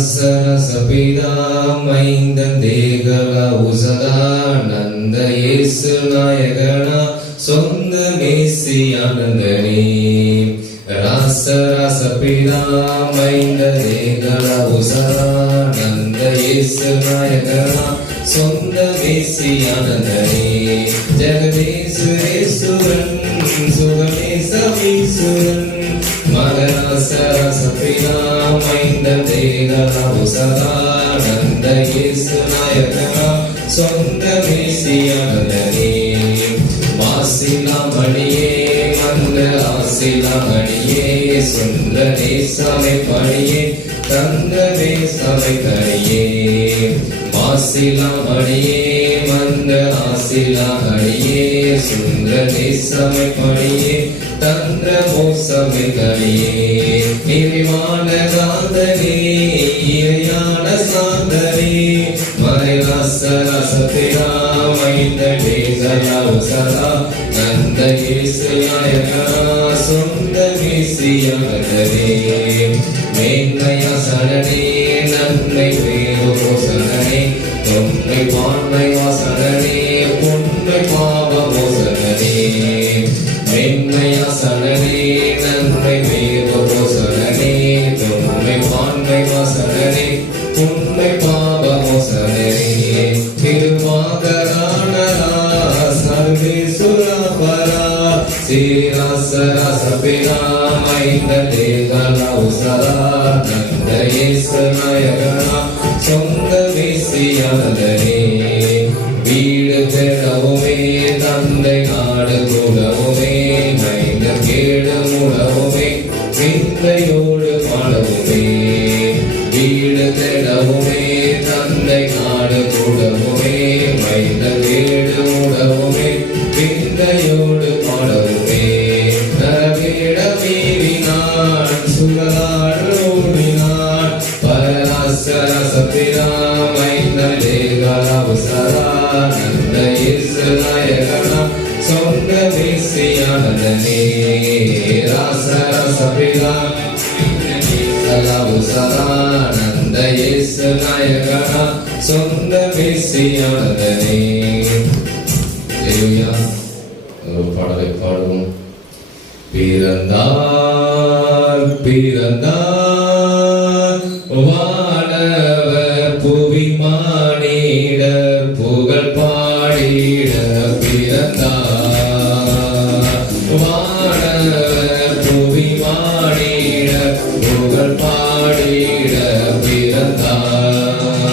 Rasapida maindan degala usada nanda yesu nayagana sonda mesi anandani rasapida maindan degala usada nanda yesu nayagana sonda mesi anandani jagadisu yesuvan sugamesa visuvan Maganasarasapina maindan degala usada nanda yesu nayagana sonda mesi anandani Masila maniye manda asila maniye sunda nesame paniye tanda nesame kariye Masila maniye manda asila maniye sunda nesame paniye tanda mosame kariye Nirvana gandhani iriyana sandhani Marinasarasapina mainda degala usada nanda yesu nayagana sonda mesi anandani Mennaya sanane nannai veru sanane Unnai paannai vasanane unnai paava mosanane Mennaya sanane nannai veru sanane Unnai paannai vasanane unnai paava mosanane Tiruvagarana sarvesura para Sirasarasapina mainda degala usada nanda yesu nayagana sonda mesi anandani வீடு பெறவுமே தந்தை நாடு கூடவுமே மைந்த கேடு மூடவுமே விந்தையோ சுடரால் ஓடினான் பரநாசரசத்தினாம் ஐந்தலேகலவசரானந்த இயேசு நாயகனா சொந்த மேசியானதனே ராசரசபிரான் ஐந்தலேகலவசரானந்த இயேசு நாயகனா சொந்த மேசியானதனே. ஹல்லேலூயா. ஒரு பாடலை பாடுவோம். பிறந்தார் பிறந்தார் வானவர் புவி மானிடர் புகழ் பாடிட பிறந்தார் வானவர் புவி மானிடர் புகழ் பாடிட பிறந்தார்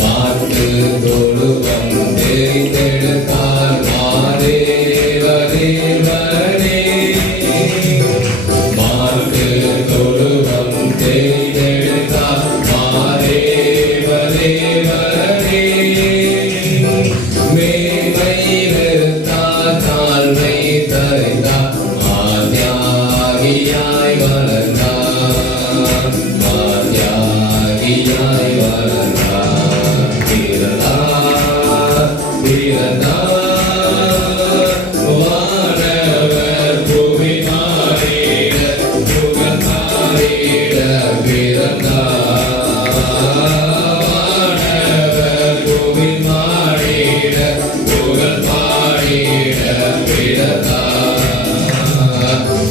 மாட்டு தொழுவம் தெரிந்தெடுத்தார் மாதேவரே மாட்டு தொழுவம் தெரிந்தெடுத்தார் மாதேவரே மேன்மை வெறுத்தார் தாழ்மை தரித்தார் மாத்யாகியாய் வளர்ந்தார் மாத்யாகியாய் வளர்ந்தார் பிறந்தார் பிறந்தார் வானவர் புவி மாறிட புகழ் பாடிட பிறந்தார் வானவர் புவி மாறிட புகழ் பாடிட பிறந்தார்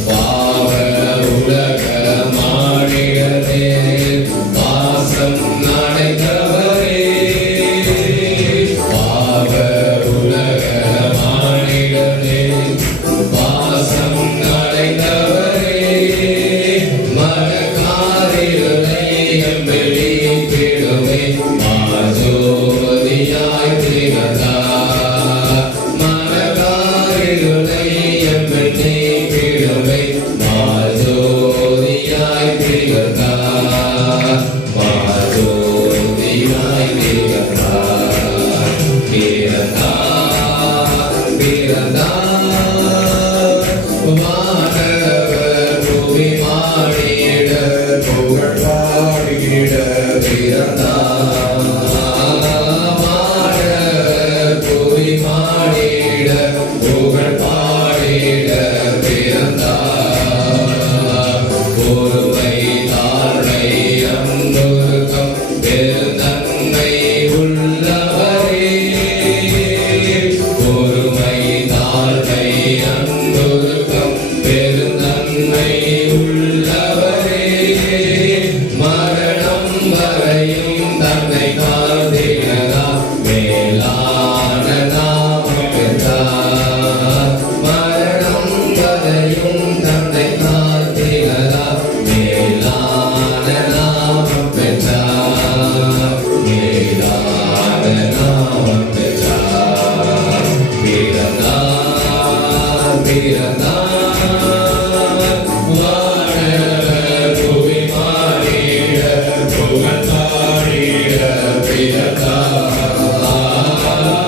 பாவ உலக மானிடனே பாசம் நடைந்தவரே பாவ உலக மானிடனே பாசம் நடைந்தவரே மனக்காரிருளை எம்பிடிப்பிடுவே மாஜோதியாய் திகழ்ந்தார் மனக்காரிருளை எம்பிடிப்பிடுவே மாஜோதியாய் திகழ்ந்தார் மாஜோதியாய் திகழ்ந்தார் பிறந்தார் பிறந்தார் வானவர் புவி மாறிட புகழ் பாடிட பிறந்தார் வானவர் புவி மாறிட புகழ் பாடிட பிறந்தார் பொறுமை தாழ்மை அன்புருக்கம் பெருந்தன்மை உள்ளவரே பொறுமை தாழ்மை அன்புருக்கம் பெருந்தன்மை உள்ளவரே மரணம் வரையும் தன்னை காத்திடா மேலான நாமம் பெற்றார் மரணம் வரையும் தன்னை காத்திடா மேலான நாமம் பெற்றார் மேலான நாமம் பெற்றார் பிறந்தார் பிறந்தார் வானவர் புவி மாறிட புகழ் பாடிட பிறந்தார்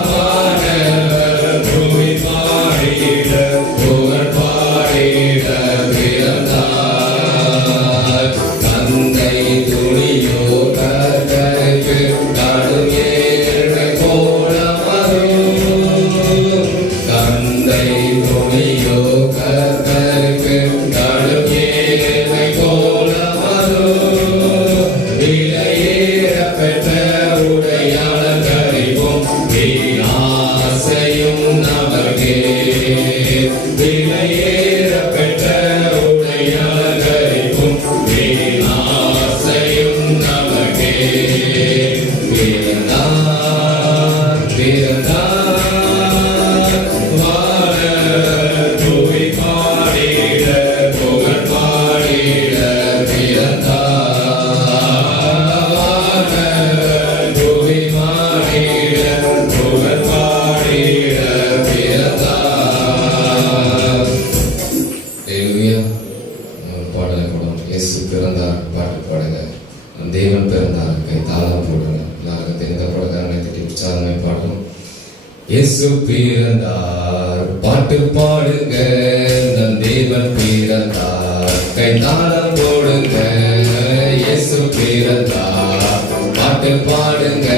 வானவர் புவி மாறிட புகழ் பாடிட பிறந்தார் தந்தை துணியோ கர்த்தருக்கு கடும் ஏழ்மை போல வரும் தந்தை துணியோ கர்த்தருக்கு கடும் ஏழ்மை போல வரும் விலையேற பெற்ற உடையாளர் கரிவும் ஆசையும் நமக்கே விலையேற பெற்ற உடையாளர் கரிவும் ஆசையும் நமக்கே பிறந்தார் பிறந்தார் வானவர் புவி பாடிட புகழ் பாடிட பிறந்தார் வானவர் புவி மாறிட புகழ் பாடிட பிறந்தார். ஹல்லேலூயா. பாடலை பாடுவோம். இயேசு பிறந்தார் பாட்டு பாடுங்க. தேவன் பிறந்தார் கை தாளம் போடுங்க. எல்லாருக்கும் தெரிந்த பாடல்களை தட்டி உற்சாகமாய் பாடுவோம். இயேசு பிறந்தார் பாட்டு பாடுங்க. நம் தேவன் பிறந்தார் கை கைத்தாளம் போடுங்க, இயேசு பிறந்தார். பாட்டு பாடுங்க,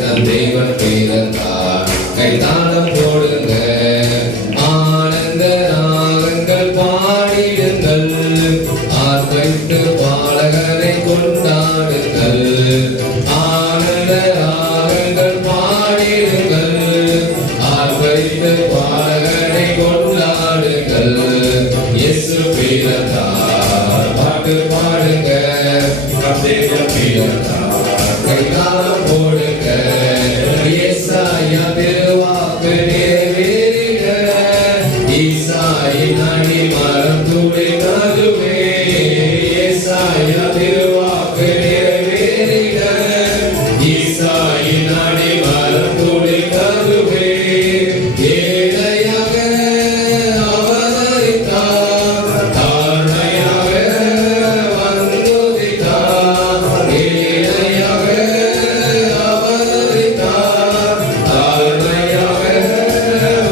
நம் தேவன் பிறந்தார். கைத்தாளம் போடுங்க, ஆனந்த ராகங்கள் பாடிடுங்கள், ஆர்ப்பரித்து பாடகரை கொண்டாடுங்கள். ஆனந்த ராகங்கள் பாடிடுங்கள், ஆர்ப்பரித்து பாடகரை கொண்டாடுங்கள். இயேசு பிறந்தார். பாட்டு பாடுங்க, நம் தேவன் பிறந்தார். கைத்தாளம் போடுங்க, ஏசாயா திருவாக்கு நிறைவேறிட, ஈசாயின் அடிமரம் துளிர்த்ததுவே. ஏசாயா திருவாக்கு நிறைவேறிட, ஈசாயின் அடிமரம் துளிர்த்ததுவே. ஏழையாக அவதரித்தார், தாழ்மையாக வந்துதித்தார். ஏழையாக அவதரித்தார், தாழ்மையாக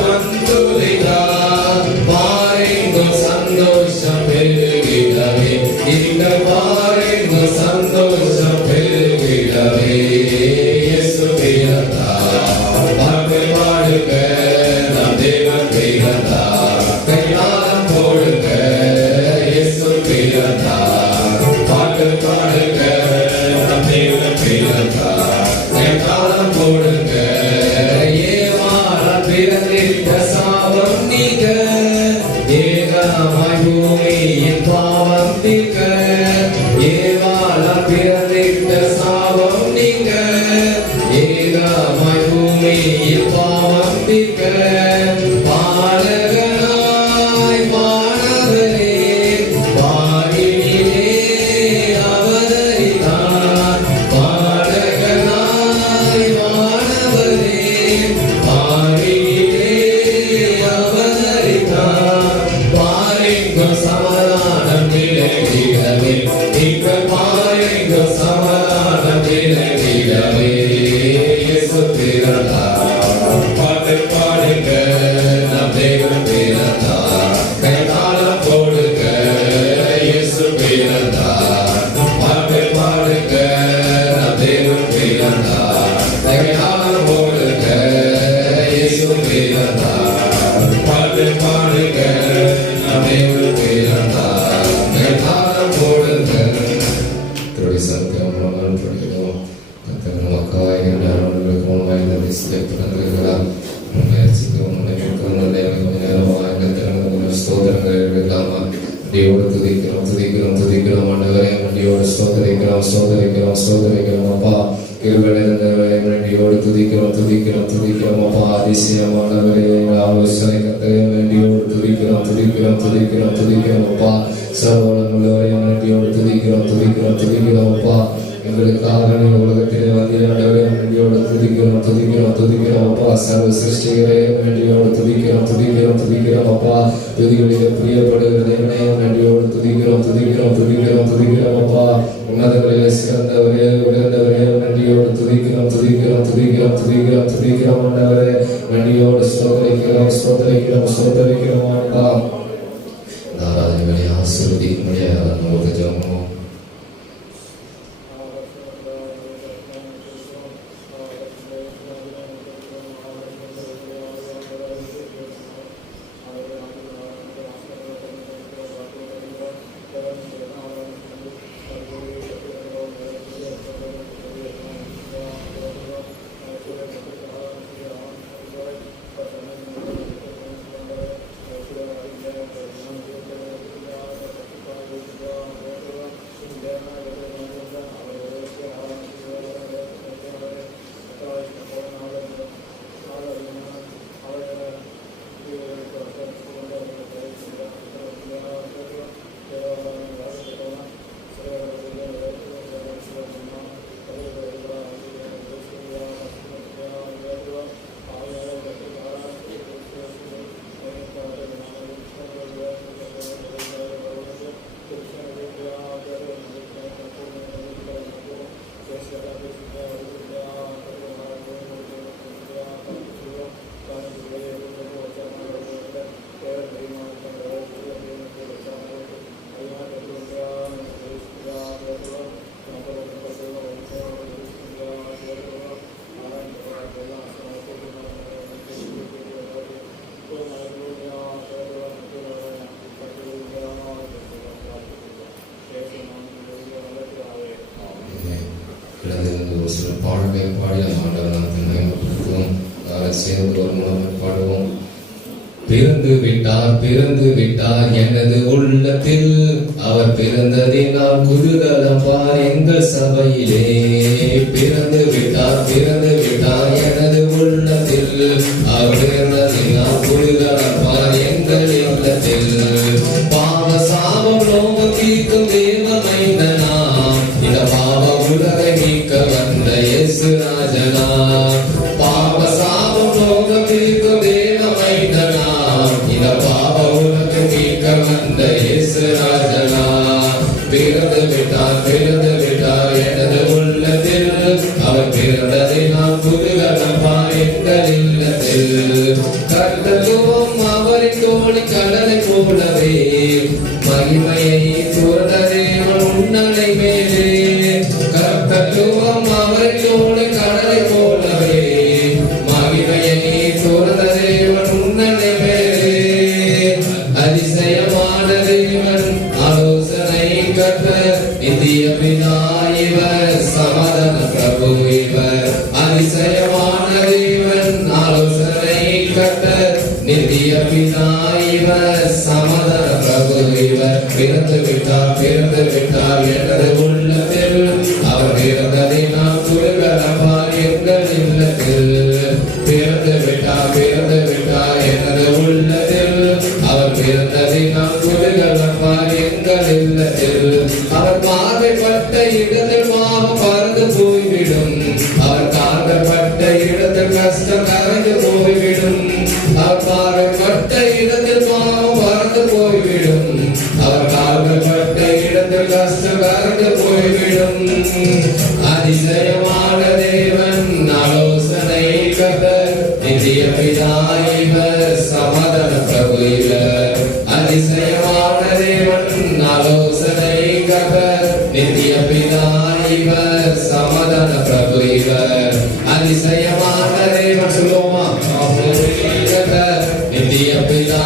வந்துதித்தார். பாருங்கள் சந்தோஷம் பெருகிடவே, இங்க பாருங்கள் சந்தோஷம் பெருகிடவே. இயேசு பிறந்தார். பாட்டு பாடுங்க, நம் தேவன் பிறந்தார். கைத்தாளம் போடுங்க, இயேசு பிறந்தார். பாட்டு பாடுங்க, நம் தேவன் பிறந்தார். கைத்தாளம் போடுங்க, ஏவாளால் பிறந்திட்ட சாபம் நீங்க, ஏகமாய் பூமியின் பாவம் நீங்க. ஏவாளால் பிறந்திட்ட சாபம் நீங்க, ஏகமாய் பூமியின் பாவம் நீங்க. பாலகனாய் வானவரே, வானிலே அவதரித்தார். பாலகனாய் வானவரே, வானிலே அவதரித்தார். பாருங்கள் சமாதானம் நிலவிடவே, நீங்கள் பாருங்கள் சமாதானம் நிலவிடவே. இயேசு பிறந்தார். பாட்டு பாடுங்க, நம் தேவன் பிறந்தார். கைத்தாளம் போடுங்க, இயேசு பிறந்தார். பாட்டு பாடுங்க, நம் தேவன் பிறந்தார். கைத்தாளம் போடுங்க, இயேசு பிறந்தார். பாட்டு பாடுங்க, நம் தேவன் பிறந்தார். கைத்தாளம் போடுங்க. திருடி சத்தியம் படிக்கிறோம். கத்தர் நமக்காக இரண்டாயிரம் மூலமாக பிறந்திருக்கிறார். ஸ்தோத்திரங்கள் எடுக்கலாமா? வண்டியோடு துதிக்கிறோம், துதிக்கிறோம், துதிக்கிறோம். ஆண்டவரே வண்டியோடு ஸ்தோத்திரிக்கிறோம், ஸ்தோத்திரிக்கிறோம், ஸ்தோத்திரிக்கிறோம். அப்பா கிருபை நிறைந்தவரே, வண்டியோடு துதிக்கிறோம், துதிக்கிறோம், துதிக்கிறோம். அப்பா அதிசயமானவரே, எங்கள் ஆலோசனை கர்த்தரே, வண்டியோடு துதிக்கிறோம், துதிக்கிறோம், துதிக்கிறோம், துதிக்கிறோம். அப்பா சர்வவல்லமை உள்ளவரே, வண்டியோடு துதிக்கிறோம், துதிக்கிறோம், துதிக்கிறோம். அப்பா எங்களுக்காக உலகத்திலே வந்து ஆண்டவரே, வண்டியோடு துதிக்கிறோம், துதிக்கிறோம், துதிக்கிறோம். அப்பா சர்வ சிருஷ்டிகரே, வண்டியோடு துதிக்கிறோம், துதிக்கிறோம், துதிக்கிறோம். அப்பா துதிகளிலே பிரியப்படுகிற தேவனே, வண்டியோடு துதிக்கிறோம், துதிக்கிறோம், துதிக்கிறோம், துதிக்கிறோம். அப்பா உன்னதங்களிலே சிறந்தவரே, உயர்ந்தவரே, வண்டியோடு துதிக்கிறோம், துதிக்கிறோம், துதிக்கிறோம், துதிக்கிறோம், துதிக்கிறோம். ஆண்டவரே வண்டியோடு ஸ்தோத்திரிக்கிறோம், ஸ்தோத்திரிக்கிறோம், ஸ்தோத்திரிக்கிறோம். அப்பா ஆராதனை ஆசீர்வதிக்க முடியாது நமக்கு ஜெபம். இழந்து ஒரு சில பாடல்களை பாடி அந்த ஆண்டவர் நாம் மகிமைப்படுத்துவோம். சேர்ந்து ஒரு மூலம் பாடுவோம். பிறந்து விட்டார் எனது உள்ளத்தில், அவர் பிறந்ததினால் குதூகலம் பார் எங்கள் சபையிலே. பிறந்து விட்டார் எனது உள்ளத்தில், அவர் பிறந்ததினால் குதூகலம் பார் எங்கள் இல்லத்தில். பாவ சாபம் நோகம் தீர்க்கும் தேவ மைந்தனா, இந்த பாவ உலகை நீக்க வந்த இயேசு ராஜனா. பாவ சாபம் நோகம் தீர்க்கும் தேவ மைந்தனா, இந்த பாவ உலகை நீக்க வந்த இயேசு ராஜனா. பிறந்து விட்டார் எனது உள்ளத்தில், அவர் பிறந்ததினால் குதூகலம் பார் எங்கள் இல்லத்தில். கர்த்தத்துவம் அவரின் தோழி கடலை போலவே, மகிமையை தோர்ந்த தேவன் உன்னலை மேலே. கர்த்தத்துவம் அவரின் தோழி கடலை போலவே, மகிமையை தோர்ந்த தேவன் உன்னலை மேலே. அதிசயமான தேவன் ஆலோசனை கர்த்தர், நித்திய பிதா இவர், சமாதான பிரபு இவர். அதிசயமான தேவன் ஆலோசனை கர்த்தர், நித்திய பிதா இவர், சமாதான பிரபு இவர். பிறந்து விட்டார் எனது உள்ளத்தில், அவர் பிறந்ததினால் குதூகலம் பார் எங்கள் இல்லத்தில். பிறந்து விட்டார் எனது உள்ளத்தில், அவர் பிறந்ததினால் குதூகலம் பார் எங்கள் இல்லத்தில். அவர் பார்வைப்பட்ட இடத்தில் பாவம் பறந்து போய்விடும், அவர் பார்வைப்பட்ட இடத்தில் கஷ்டம் கரைந்து போய்விடும். அவர் பார்வைப்பட்ட இடத்தில் பாவம் பறந்து போய்விடும், அவர் பார்வைப்பட்ட இடத்தில் கஷ்டம் கரைந்து போய்விடும். அதிசயமான தேவன் ஆலோசனை கர்த்தர், நித்திய பிதா இவர், சமாதான பிரபு இவர். அதிசயமான தேவன் ஆலோசனை கர்த்தர், நித்திய பிதா இவர், சமாதான பிரபு இவர். அதிசயமான தேவன் சொல்லுவோமா, நித்திய பிதா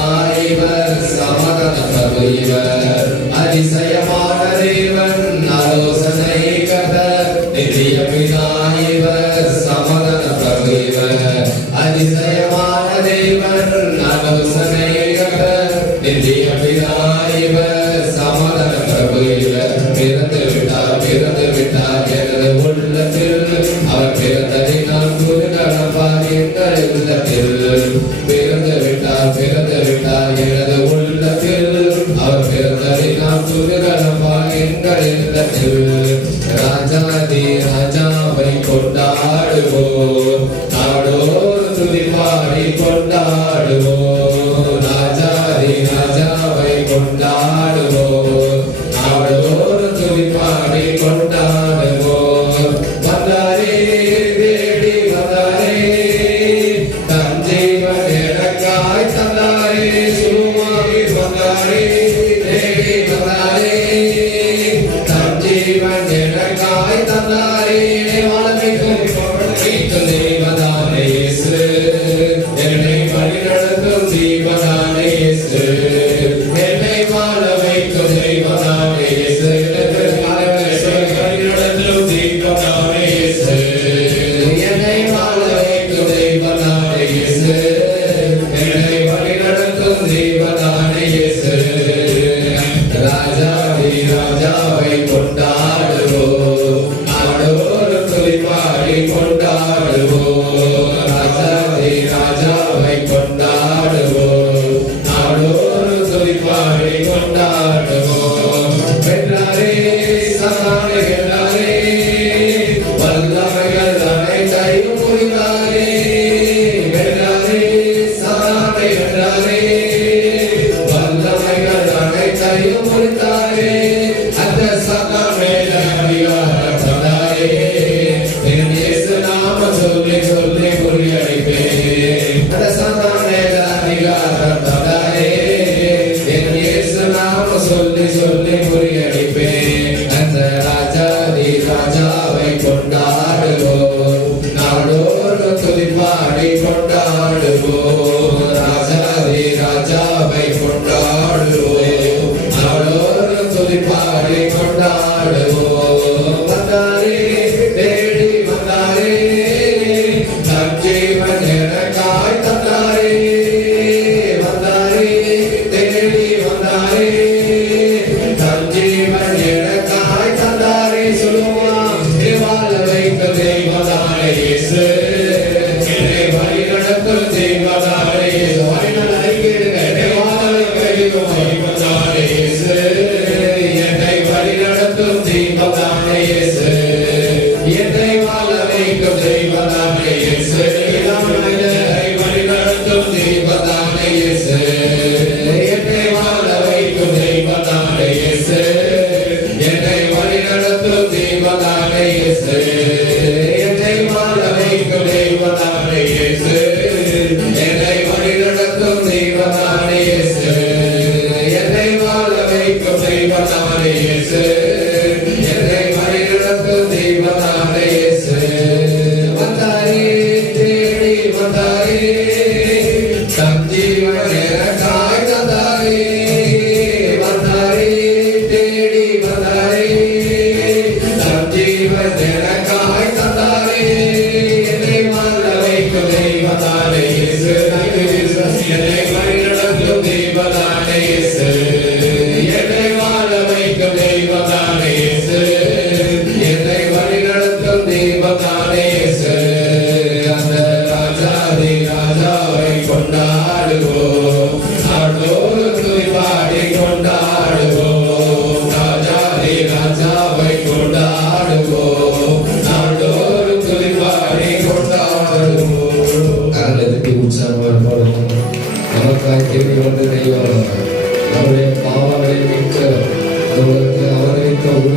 இவர், சமாதான பிரபு இவர். அதிசயமான தேவன் ஆலோசனை கர்த்தர், நித்திய பிதா இவர், சமாதான பிரபு இவர். அதிசயமான தேவன் ஆலோசனை கர்த்தர், நித்திய பிதா இவர், சமாதான பிரபு இவர். பிறந்து விட்டார் எனது உள்ளத்தில், அவர் பிறந்ததினால் குதூகலம் பார் எங்கள் இல்லத்தில். பிறந்து விட்டார் எனது உள்ளத்தில், அவர் பிறந்ததினால் குதூகலம் பார் எங்கள் இல்லத்தில். ராஜாதி ராஜாவை கொண்டாடுவோம், நாடோர் துதி பாடி கொண்டாடுவோம். ராஜாதி ராஜாவை கொண்டாடுவோம், நாடோர் துதி பாடி கொண்டாடுவோம். வந்தாரே தேடி வந்தாரே, தன் ஜீவன் எனக்காய் தந்தாரே. சுருமாகி வந்தாரே தேடி வந்தாரே, தன் ஜீவன் எனக்காய் தந்தாரே. வாழ்வைக்கும் தேவதானே இயேசு, என்னை வழிநடத்தும் ஜீவனானே இயேசு. என்னை வாழ வைக்கும் தெய்வனானே இயேசு, வழிநடத்தும் ஜீவனானே இயேசு. என்னை வாழ வைக்கும் தெய்வனானே இயேசு, என்னை வழிநடத்தும் ஜீவனானே இயேசு. ராஜாதி ராஜாவை கொண்டாடுவோம், நாடோர் துதி பாடி கொண்டாடுவோம். ராஜாதி ராஜாவை கொண்டாடுவோம், நாடோர் துதி பாடி கொண்டாடுவோம். வென்றாரே சமானை வென்றாரே, வல்லமைகள் அனைத்தையும் புரிந்தாரே. வென்றாரே சமானை வென்றாரே, வல்லமைகள் அனைத்தையும் புரிந்தாரே. அந்த சத்தமே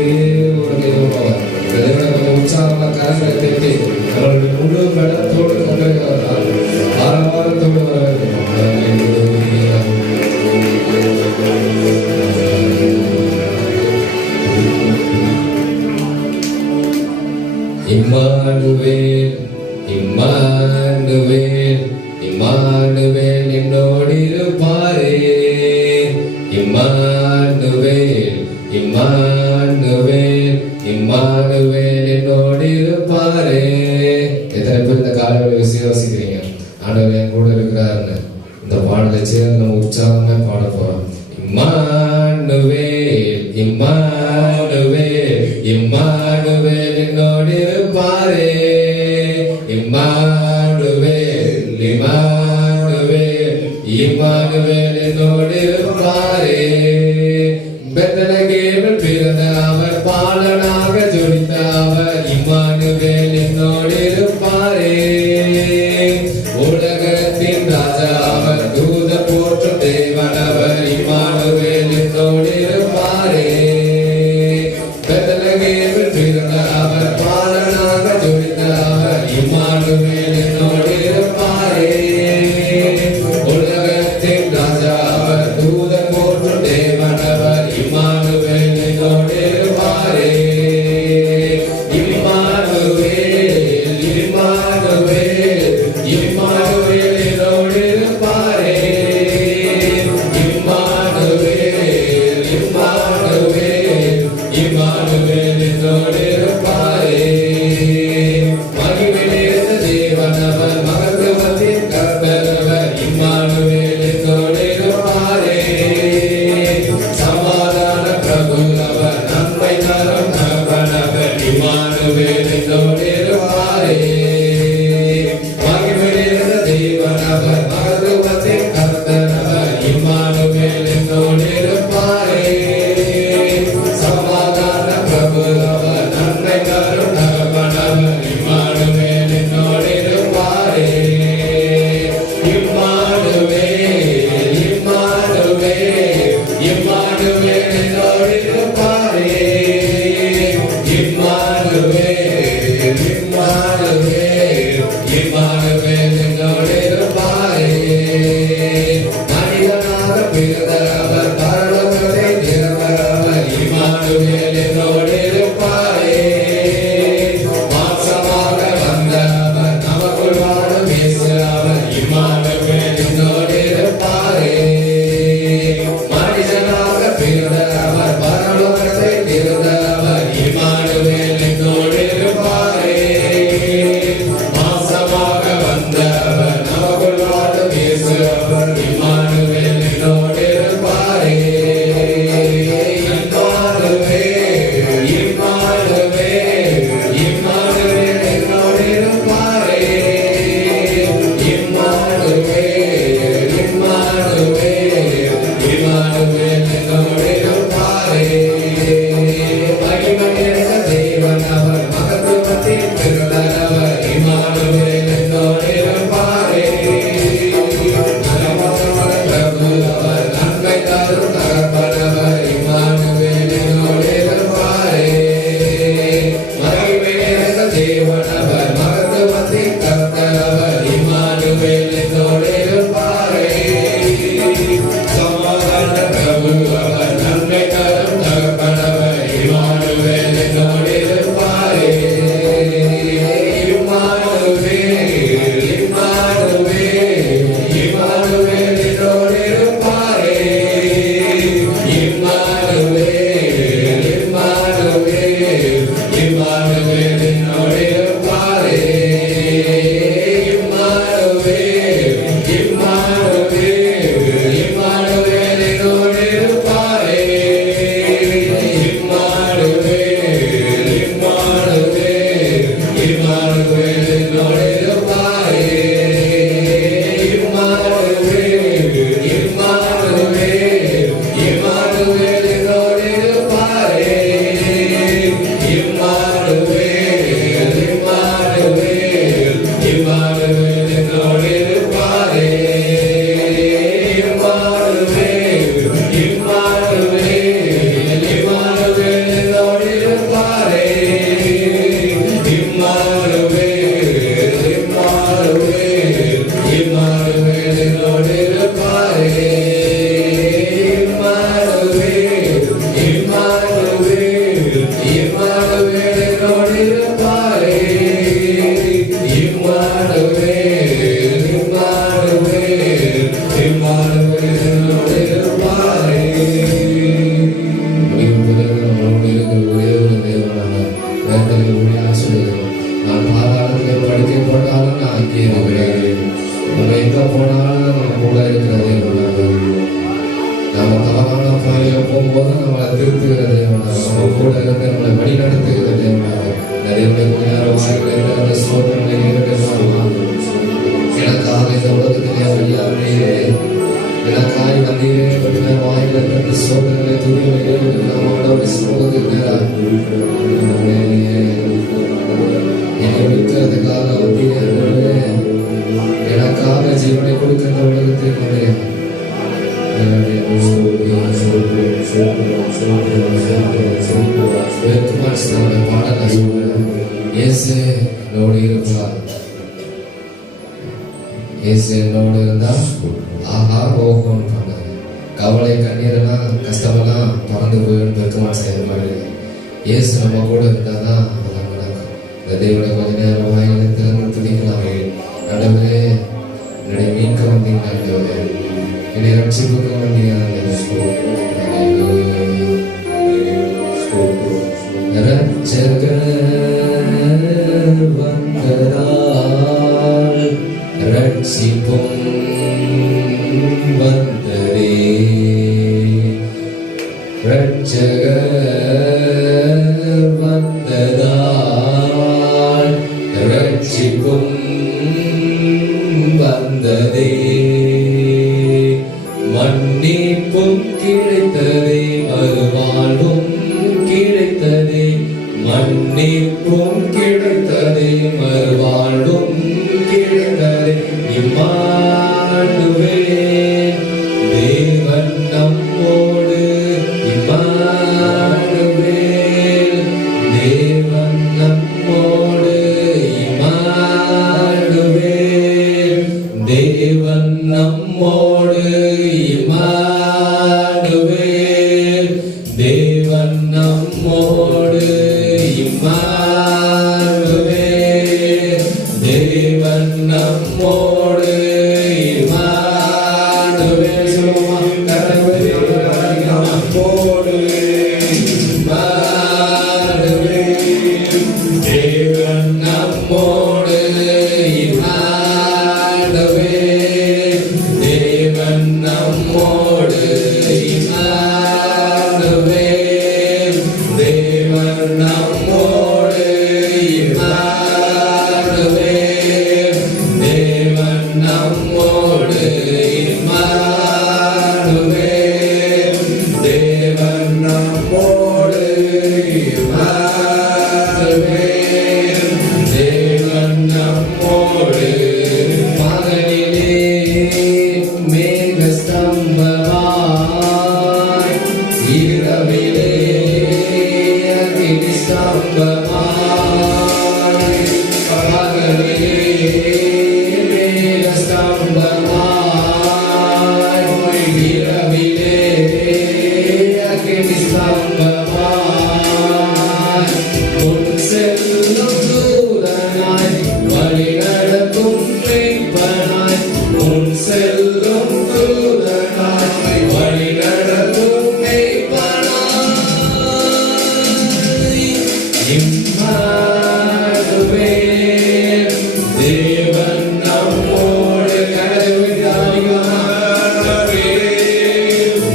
ஒரே ஒரு தெய்வம் அவர். கொஞ்சம் உற்சாகமா கரங்களை தட்டி அவருடைய முழு பலத்தோடு கொண்டு வருகிறார். ஆரவாரத்தோடு வர வேண்டும். இம்மானுவேல் இம்மானுவேல் இம்மானுவேல் என்னோடு இருப்பாரே. இம்மானுவேல் இம்மானுவேல் இம்மானுவேல் என்னோடு இருப்பாரே. எத்தனை பேர் இந்த காலையில விசுவாசிக்கிறீங்க ஆண்டவர் என் கூட இருக்கிறாருன்னு? இந்த பாடலை சேர்ந்து நம்ம உற்சாகமா பாட போறோம். இம்மானுவேல் இம்மானுவேல் இம்மானுவேல் என்னோடு இருப்பாரே. இம்மானுவேல் இம்மானுவேல் இம்மானுவேல் என்னோடு இருப்பாரே. பெத்லகேமில் பிறந்த அவர், பாலனாக ஜொலித்த அவர், இம்மானுவேல் என்னோடு இருப்பாரே. உலகத்தின் ராஜா அவர், தூத போற்றும் தேவன் அவர், இம்மானுவேல் என்னோடு இருப்பாரே. பெத்லகேமில் பிறந்த அவர், பாலனாக ஜொலித்த அவர், இம்மானுவேல் என்னோடு இருப்பாரே. உலகத்தின் ராஜா அவர், தூத போற்றும் தேவன் அவர், இம்மானுவேல் என்னோடு இருப்பாரே. இம்மானுவேல் இம்மானுவேல் இம்மானுவேல் என்னோடு இருப்பாரே. இம்மானுவேல் இம்மானுவேல் இம்மானுவேல் என்னோடு இருப்பாரே. மகிமை நிறைந்த தேவன் அவர், மகத்துவத்தின் கர்த்தர் அவர், இம்மானுவேல் என்னோடு இருப்பாரே. சமாதான பிரபு அவர், நன்மை தரும் தகப்பன் அவர், இம்மானுவேல் என்னோடு இருப்பாரே. மகிமை நிறைந்த தேவன் அவர், மகத்துவத்தின் கர்த்தர் அவர், இம்மானுவேல் என்னோடு இருப்பாரே. சமாதான பிரபு அவர், நடத்துகிற தேவனாக நிறைய சோதனை எனக்காக இந்த உலகத்திலே அவர் எல்லாருடைய எனக்காக வந்தீரே வாயிலிருந்து சோதனை துணிகளை நம்மளோட சமூகத்தினராக என்னை விற்கிறதுக்காக வந்தீரே எனக்காக ஜீவனை கொடுக்கின்ற உலகத்தை கொண்டே என்னோடு இருந்தா ஆஹா ஓஹோன்னு பண்ண கவலை கண்ணீரெல்லாம் கஷ்டமெல்லாம் பறந்து போயிடும் பெருக்கமா செய்யற மாதிரி இயேசு நம்ம கூட இருந்தாதான் அதெல்லாம் நடக்கும். இந்த தேவனை கொஞ்ச நேரம் வாயில திறந்து துதிக்கலாம். ஆண்டவரே என்னுடைய மீட்க வந்தீங்க, ஆண்டவரே என்னுடைய ரட்சிப்புக்கு வந்தீங்க. வந்ததால் ரட்சிப்பும் வந்ததே, ரட்சகர் வந்ததால் ரட்சிப்பும் வந்ததே, மன்னிப்பும் கிடைத்ததே, மறுவாழ்வும் கிடைத்ததே, மன்னிப்பும் கிடைத்ததே, மறுவாழ்வும் கிடைத்ததே. இம்மானுவேல் தேவன் நம்மோடு, இம்மானுவேல் தேவன் நம்மோடு, இம்மானுவேல் தேவன் நம்மோடு, இம்மானுவேல் தேவன் நம்மோடு, இம்மானுவேல் தேவன் நம்மோடு, இம்மானுவேல் சொல்லுமா நம்மோடு, இம்மானுவேல் தேவன் நம்மோடு, இம்மானுவேல் தேவன் நம்மோடு, இம்மானுவேல் தேவன் நம்மோடு, இம்மானுவேல் தேவன் நம்மோடு, இம்மானுவேல் தேவன் நம்மோடு, இம்மானுவேல் தேவன் நம்மோடு. பகலிலே மேக ஸ்தம்பமாய், இரவிலே அக்கினி ஸ்தம்பமாய், பகலிலே மேக ஸ்தம்பமாய், இரவிலே அக்கினி ஸ்தம்பமாய், முன் செல்லும் தூதனாய் வழி நடத்தும் மெய்ப்பனாய், முன் செல்லும் தூதனாய் வழி நடத்தும் மெய்ப்பனாய், இம்மானுவேல் தேவன் நம்மோடு.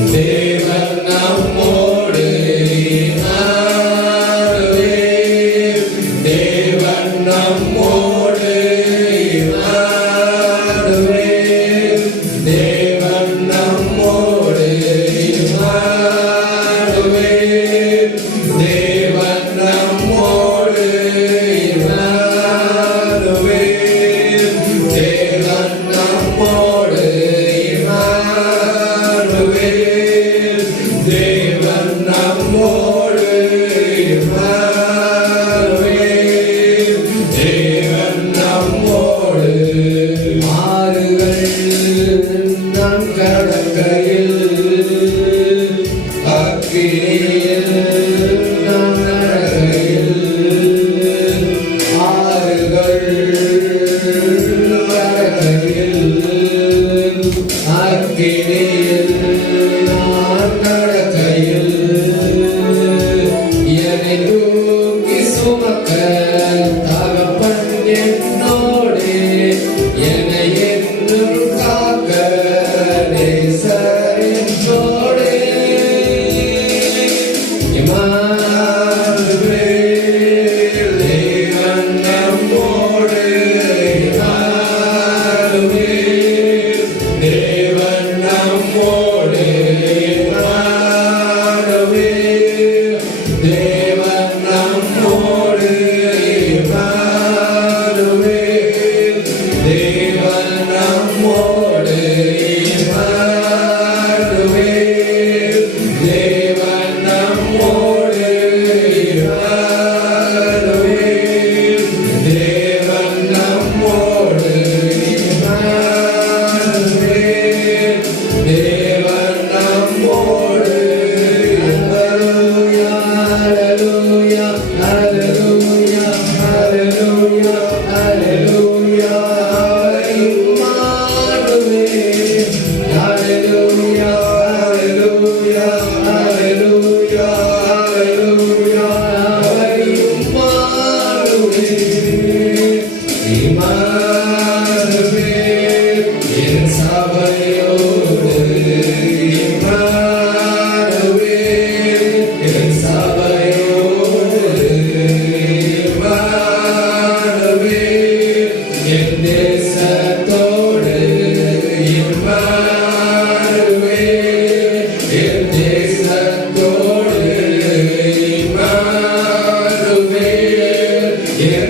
தேவன் நம்மோடு, இம்மானுவேல் தேவன் நம்மோடு, இம்மானுவேல் தேவன் நம்மோடு, இம்மானுவேல் தேவன் நம்மோடு.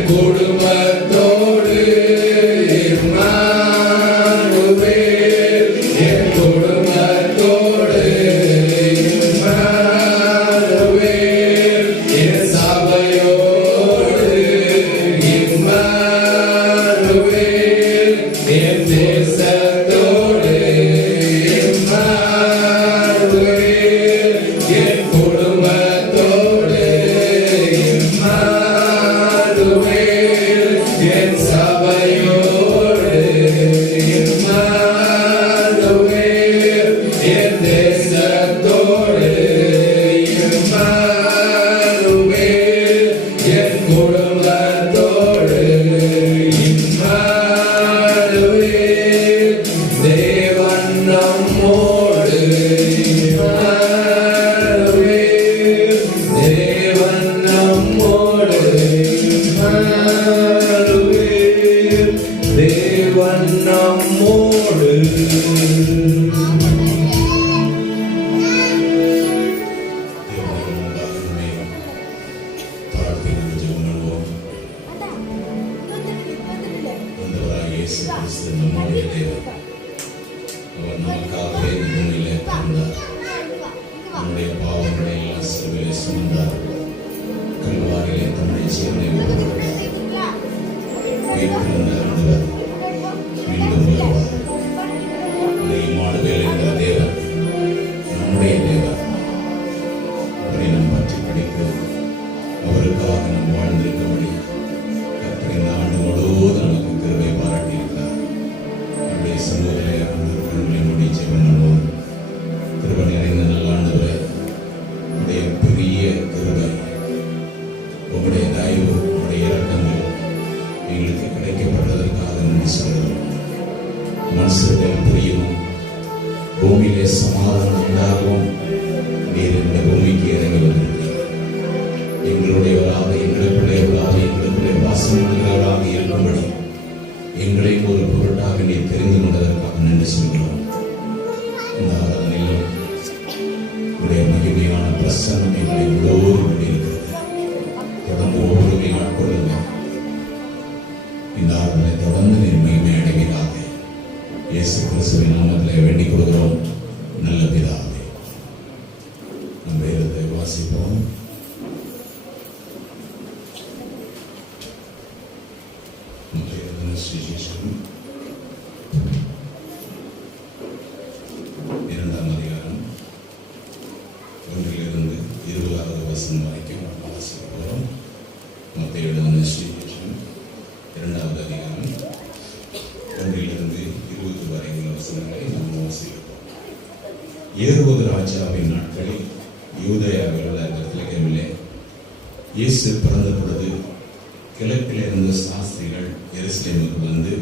குடும்பத்தோடு இம்மானுவேல், என் குடும்பத்தோடு இம்மானுவேல், என் சபையோடு இம்மானுவேல், என் தேசத்தோடு இம்மானுவேல், என் குடும்பத்தோடு இம்மானுவேல், என் சபையோடு இம்மானுவேல், என் தேசத்தோடு இம்மானுவேல், என் குடும்பத்தோடு இம்மானுவேல், தேவன் நம்மோடு இம்மானுவேல், தேவன் நம்மோடு இம்மானுவேல், தேவன் நம்மோடு. நம்முடைய பாவங்களை எல்லாம் சிலுவையிலே சுமந்தார். கல்வாரியிலே தம்முடைய ஜீவனை கொடுத்தார். உயிர்த்தெழுந்த ஆண்டவர் மீண்டும் வருவார். இந்த இம்மானுவேல் என்கிற தேவன் நம்முடைய தேவன். அவரை நாம் பற்றி படிக்கிறோம். அவருக்காக நாம் வாழ்ந்திருக்கபடி கர்த்தர் இந்த ஆண்டு முழுவதும் நமக்கு கிருபை பாராட்டியிருக்கிறார். நம்முடைய சமூகத்திலே அன்பர்களை மூடி ஜெபம் பண்ணுவோம். கிருபை நிறைந்த நல்ல ஆண்டவரே, உடைய பெரிய கிருபை, உங்களுடைய தயவு, உங்களுடைய இரக்கங்கள் எங்களுக்கு கிடைக்கப்பட்டதற்காக நன்றி சொல்கிறோம். மனுஷர்கள் பிரியமும் பூமியிலே சமாதானம் உண்டாகவும் நீர் இந்த பூமிக்கு இறங்கி வந்திருக்கிறீர். எங்களுடையவராக, எங்களுக்குடையவராக, எங்களுக்குடைய வாசம் பண்ணுகிறவராக இருக்கும்படி எங்களை ஒரு பொருட்டாக நீர் தெரிந்து கொண்டதற்காக நன்றி சொல்கிறோம். இந்த ஆராதனையிலும் உடைய மகிமையான பிரசன்னம் எங்களை முழுவதும் கொண்டிருக்கிறது. தொடர்ந்து ஒவ்வொருமை ஆட்கொள்ளுங்க. இந்த ஆராதனை தொடர்ந்து நீர் மகிமை அடைவீராக. இயேசு கிறிஸ்துவின் நாமத்திலே வேண்டிக் கொள்கிறோம் நல்ல பிதாவே. நம் வேதத்தை வாசிப்போம். சுவிசேஷம் 2ஆம் அதிகாரம் 1 to 20 வரைக்கும் வாசிக்கிறோம். மத்தேயு எழுதின சுவிசேஷம் 2ஆவது அதிகாரம் 1 to 20 வரை உள்ள வசனங்களை நாம் வாசிக்கிறோம். ஏரோது ராஜாவின் நாட்களில் யூதேயாவில் உள்ள பெத்லகேமிலே இயேசு பிறந்த பொழுது கிழக்கில் இருந்த சாஸ்திரிகள் எருசலேமுக்கு வந்து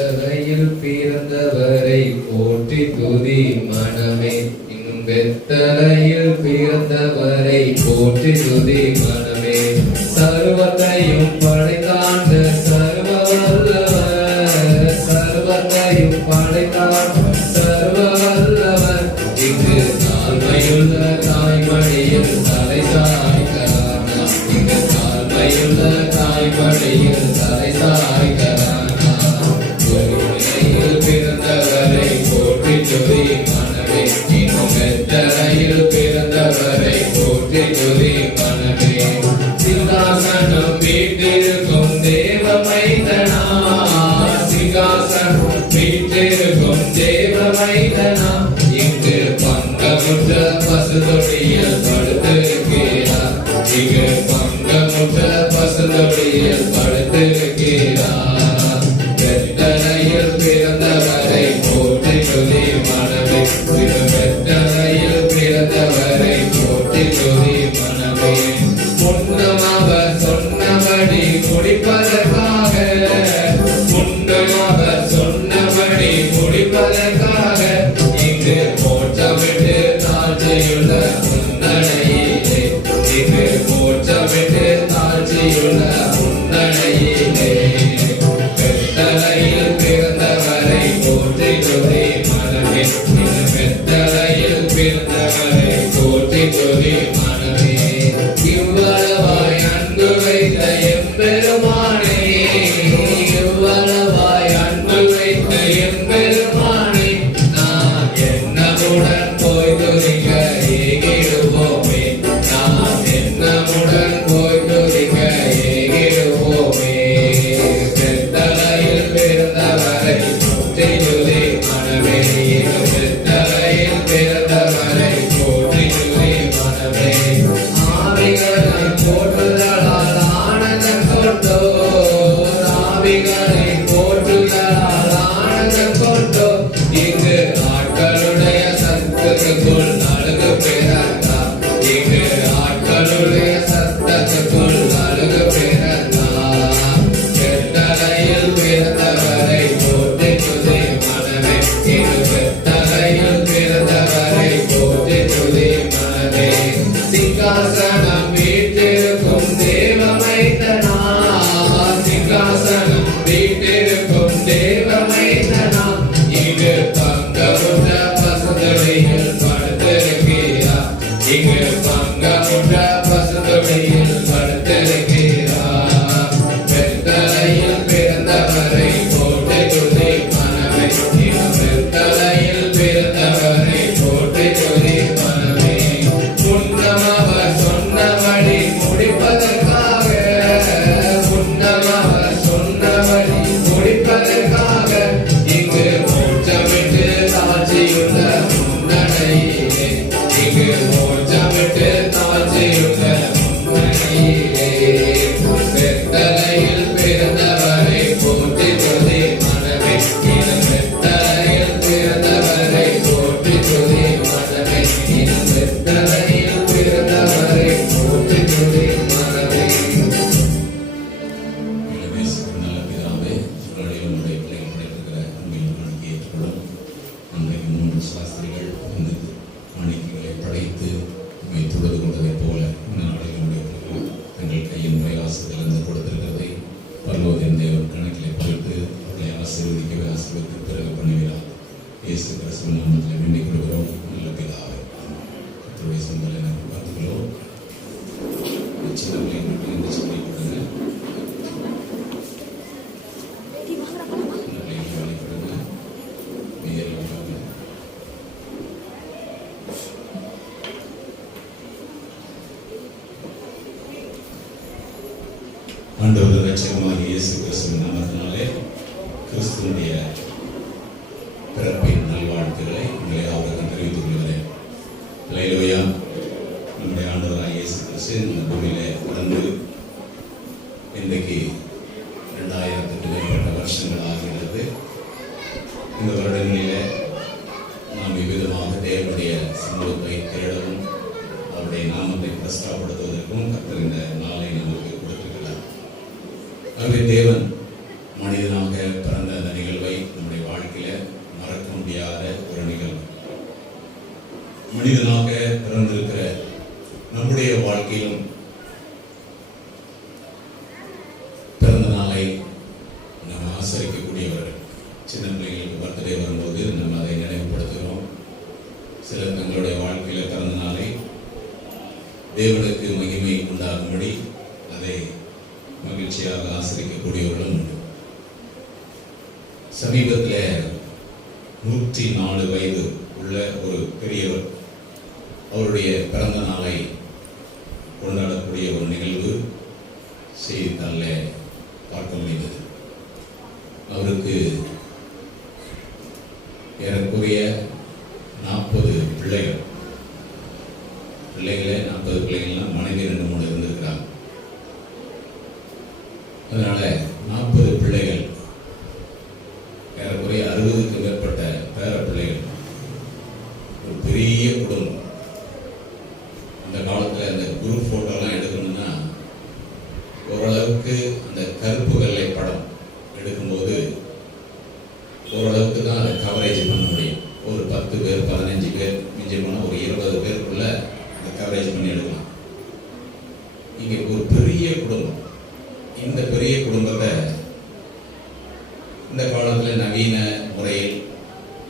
தலையில் பிறந்தவரை போற்றி துதி மனமே. இன்னும் வெத்தலையில் பிறந்தவரை போற்றி துதி மனமே. சர்வத்தையும் படைத்தாண்ட சர்வ வல்லவர், சர்வத்தையும் படைத்தாண்ட சர்வ வல்லவர். இங்கு தாழ்மையுள்ள தாய்மடியில் தலை சாய்கிறானா, இங்கு தாழ்மையுள்ள தாய்மடியில் தலை சாய்கிறானா. ஒருமையில் பிறந்தவரை போற்றி துதி மனமே. இன்னும் வெத்தலையில் பிறந்தவரை போற்றி துதி மனமே. சிங்காசனம் வீட்டிருக்கும் தேவ மைந்தனா, சிங்காசனம் வீட்டிருக்கும் தேவ மைந்தனா. இங்கு பங்கமுற்ற பசுதொடியில் படுத்திருக்கிறார், இங்கு பங்கமுற்ற பசுதொடியில் படுத்திருக்கிறார். வெத்தலையில் பிறந்தவரை போற்றி துதி மனமே. வெத்தலையில் பிறந்தவரை போற்றி துதி மனமே. முன்னம் அவர் சொன்னபடி முடிப்பதற்காக, முன்னம் அவர் சொன்னபடி முடிப்பதற்காக இங்கு போற்றமிட்டு தாழ்ச்சியுள்ள முன்னடையிலே, இங்கு போற்றமிட்டு தாழ்ச்சியுள்ள முன்னடையிலே. வெத்தலையில் பிறந்தவரை போற்றி துதி மனமே. வெத்தலையில் பிறந்தவரை போற்றி துதி மனமே. இவ்வளவாய் அன்பு வைத்த எம்பெருமானே, இவ்வளவாய் அன்பு வைத்த எம்பெருமானே. நாம் என்னமுடன் போய் துதிக்க ஏகிடுவோமே, நாம் என்னமுடன் போய் துதிக்க ஏகிடுவோமே. வெத்தலையில் பிறந்தவரை போற்றி துதி மனமே. வெத்தலையில் பிறந்தவரை போற்றி துதி மனமே. ஆவிகளை போற்றுதலால் ஆனந்தம் கொண்டோ, ஆவிகளை போற்றுதலால் ஆனந்தம் கொண்டோ. இங்கு ஆட்களுடைய சத்தத்துக்குள் அழகு பிறந்தார், இங்கு ஆட்களுடைய சத்தத்துக்குள் அழகு பிறந்தார். வெத்தலையில் பிறந்தவரை போற்றி துதி மனமே. இங்கு வெத்தலையில் பிறந்தவரை போற்றி துதி மனமே. சிங்காசனம் வீட்டிருக்கும் தேவ மைந்தனா, சிங்காசனம் வீட்டிருக்கும் தேவ மைந்தனா. இங்கு பங்கமுற்ற பசுதொடியில் படுத்திருக்கிறார், இங்கு பங்கமுற்ற பசுதொடியில் படுத்திருக்கிறார். வெத்தலையில் பிறந்தவரை போற்றி துதி மனமே. வெத்தலையில் பிறந்தவரை போற்றி துதி மனமே. முன்னம் அவர் சொன்னபடி முடிப்பதற்காக, முன்னம் அவர் சொன்னபடி முடிப்பதற்காக இங்கு மோட்சமிட்டு தாழ்ச்சியுள்ள முன்னடையிலே, இங்கு மோட்சமிட்டு தாழ்ச்சியுள்ள முன்னடையிலே. வெத்தலையில் பிறந்தவரை போற்றி துதி மனமே. வெத்தலையில் பிறந்தவரை போற்றி துதி மனமே. வெத்தலையில் பிறந்தவரை போற்றி துதி மனமே. நல்ல பிதாவே, உங்களுடைய உங்களுடைய பிள்ளைகள் படைத்திருக்கிற அன்பின் காணிக்கையை ஏற்றுக்கொள்ளும். அன்றைக்கு 3 சாஸ்திரிகள் வந்து காணிக்கைகளை படைத்து உண்மை தொழுது கொண்டதைப் போல இந்த நாளில் உடைய பிள்ளைகள் தங்கள் கையின் பிரயாசத்திலிருந்து கொடுத்திருக்கிறதை பரலோகத்தின் தேவன் கணக்கிலே பொறுத்து அவர்களை ஆசீர்வதிக்கவே ஆசீர்வதித்து பிறகு பண்ணுகிறார். இயேசு கிறிஸ்துவின் நாமத்தில் வேண்டிக் கொள்கிறோம் நல்ல பிதாவே. கர்த்தருடைய சொந்தங்களை நாங்கள் பார்த்துக்கிறோம். சின்ன பிள்ளைங்களுக்கு இந்த சொல்லி கொடுங்க, ஆண்டவர் இரட்சகராகிய இயேசு கிறிஸ்துவின் நாமத்தினாலே கிறிஸ்துவினுடைய பிறப்பின் நல்வாழ்த்துக்களை உங்களை அவருக்கு தெரிவித்துக் கொள்கிறேன். அல்லேலூயா. நம்முடைய ஆண்டவராகிய இயேசு கிறிஸ்து இந்த பூமியிலே பிறந்து இன்றைக்கு 2000க்கு மேற்பட்ட வருஷங்கள் ஆகிறது. இந்த வருடங்களிலே நாம் விவிதமாக தேவனுடைய சமூகத்தை தேடவும் அவருடைய நாமத்தை பிரஸ்தாபடுத்துவதற்கும் கர்த்தர் இந்த நாளை நமக்கு கொடுத்திருக்கிறார். ஆகவே தேவன் மனிதனாக பிறந்த அந்த நிகழ்வை வாழ்க்கையிலும் பிறந்த நாளை நம்ம ஆசரிக்கக்கூடியவர்கள். சின்ன பிள்ளைகளுக்கு பர்த்டே வரும்போது நம்ம அதை நினைவுபடுத்துகிறோம். சிலர் தங்களுடைய வாழ்க்கையில பிறந்த நாளை தேவனுக்கு மகிமை உண்டாகும்படி அதை மகிழ்ச்சியாக ஆசரிக்கக்கூடியவர்களும் உண்டு. சமீபத்தில் 104 வயது உள்ள ஒரு பெரியவர் அவருடைய பிறந்த நாளை கொண்டாடக்கூடிய ஒரு நிகழ்வு செய்தித்தாளில் பார்க்க முடிந்தது. அவருக்கு ஏறக்குறைய 40 பிள்ளைகளே 40 பிள்ளைகள்லாம் மனைவி 2-3 இருந்திருக்கிறாங்க. அதனால 40 பிள்ளைகள், ஏறக்குறைய 60க்கு மேற்பட்ட பேர பிள்ளைகள், ஒரு பெரிய குடும்பம். அந்த காலத்தில் அந்த குரூப் ஃபோட்டோலாம் எடுக்கணும்னா ஓரளவுக்கு அந்த கருப்பு வெள்ளை படம் எடுக்கும்போது ஓரளவுக்கு தான் அதை கவரேஜ் பண்ண முடியும். ஒரு 10 பேர் 15 பேர் மிஞ்சி போனால் ஒரு 20 பேருக்குள்ள அதை கவரேஜ் பண்ணி எடுக்கலாம். இங்கே ஒரு பெரிய குடும்பம். இந்த பெரிய குடும்பத்தை இந்த காலத்தில் நவீன முறையில்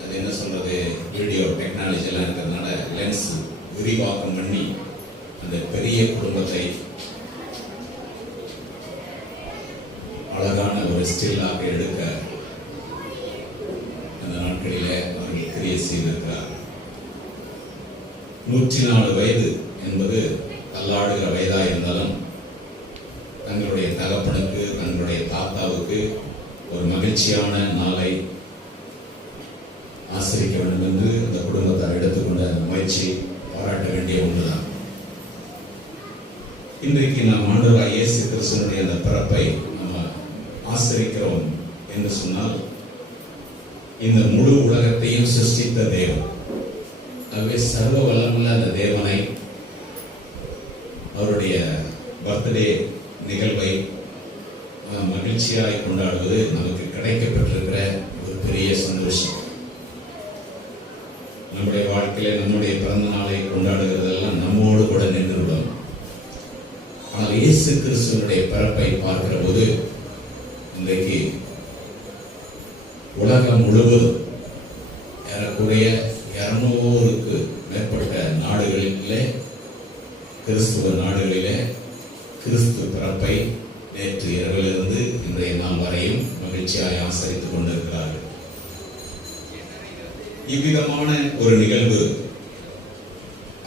அது என்ன சொல்றது, வீடியோ டெக்னாலஜிலாம் இருக்கிறதுனால லென்ஸ் விரிவாக்கம் பண்ணி அந்த பெரிய குடும்பத்தை அழகான ஒரு ஸ்டில்லாக எடுக்க அந்த நாட்களிலே அவர்கள் கிரியை செய்திருக்கிறார். 104 வயது என்பது தள்ளாடுகிற வயதாக இருந்தாலும் தங்களுடைய தகப்பனுக்கு தங்களுடைய தாத்தாவுக்கு ஒரு மகிழ்ச்சியான நாளை ஆசரிக்க வேண்டும் என்று அந்த குடும்பத்தார் எடுத்துக்கொண்ட முயற்சி பாராட்ட வேண்டிய ஒன்றுதான். இன்றைக்கு நாம் ஆண்டவராகிய இயேசு கிறிஸ்துவினுடைய அந்த பிறப்பை நம்ம ஆசரிக்கிறோம் என்று சொன்னால் இந்த முழு உலகத்தையும் சிருஷ்டித்த தேவன், ஆகவே சர்வ வல்லமுள்ள அந்த தேவனை அவருடைய பர்த்டே நிகழ்வை மகிழ்ச்சியாய் கொண்டாடுவது நமக்கு கிடைக்கப்பட்டிருக்கிற ஒரு பெரிய சந்தோஷம். நம்முடைய வாழ்க்கையில நம்முடைய பிறந்த நாளை கொண்டாடுகிறதெல்லாம் நம்மோடு கூட நின்றுவிடும். ஆனால் இயேசு கிறிஸ்துவனுடைய பிறப்பை பார்க்கிற போது இன்றைக்கு உலகம் முழுவதும் ஏறக்குறைய 200க்கு மேற்பட்ட நாடுகளிலே, கிறிஸ்துவ நாடுகளிலே கிறிஸ்து பிறப்பை நேற்று இரவிலிருந்து இன்றைய நாள் வரையும் மகிழ்ச்சியாய் ஆசரித்துக் கொண்டிருக்கிறார்கள். இவ்விதமான ஒரு நிகழ்வு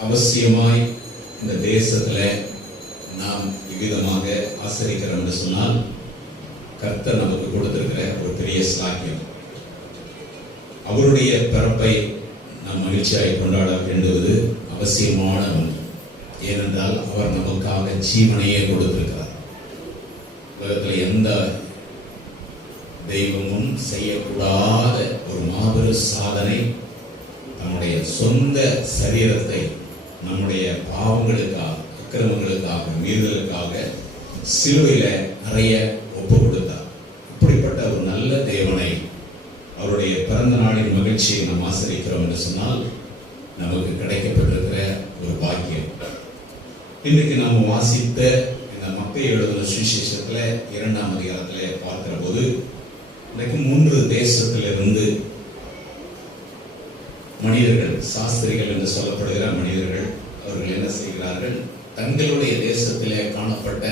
அவசியமாய் இந்த தேசத்துல நாம் இவ்விதமாக ஆசரிக்கிறோம் என்று சொன்னால் கர்த்தர் நமக்கு கொடுத்திருக்கிற ஒரு பெரிய ஸ்லாக்கியம். அவருடைய பிறப்பை நாம் மகிழ்ச்சியாய் கொண்டாட வேண்டுவது அவசியமான ஒன்று. ஏனென்றால் அவர் நமக்காக ஜீவனையே கொடுத்திருக்கிறார். உலகத்தில் எந்த தெய்வமும் செய்யக்கூடாத ஒரு மாபெரும் சாதனை, தன்னுடைய சொந்த சரீரத்தை நம்முடைய பாவங்களுக்காக, அக்கிரமங்களுக்காக, மீறுதலுக்காக சிலுவையில நிறைய ஒப்பு கொடுத்தார். இப்படிப்பட்ட ஒரு நல்ல தேவனை, அவருடைய பிறந்த நாளின் மகிழ்ச்சியை நாம் ஆசரிக்கிறோம் என்று சொன்னால் நமக்கு கிடைக்கப்பட்டிருக்கிற ஒரு பாக்கியம். இன்றைக்கு நாம் வாசித்த இந்த மத்தேயு எழுதின சுவிசேஷத்துல 2ஆம் அதிகாரத்திலே பார்க்கிற போது இன்றைக்கு 3 தேசத்திலிருந்து மனிதர்கள், சாஸ்திரிகள் என்று சொல்லப்படுகிற மனிதர்கள், அவர்கள் என்ன செய்கிறார்கள், தங்களுடைய தேசத்திலே காணப்பட்ட,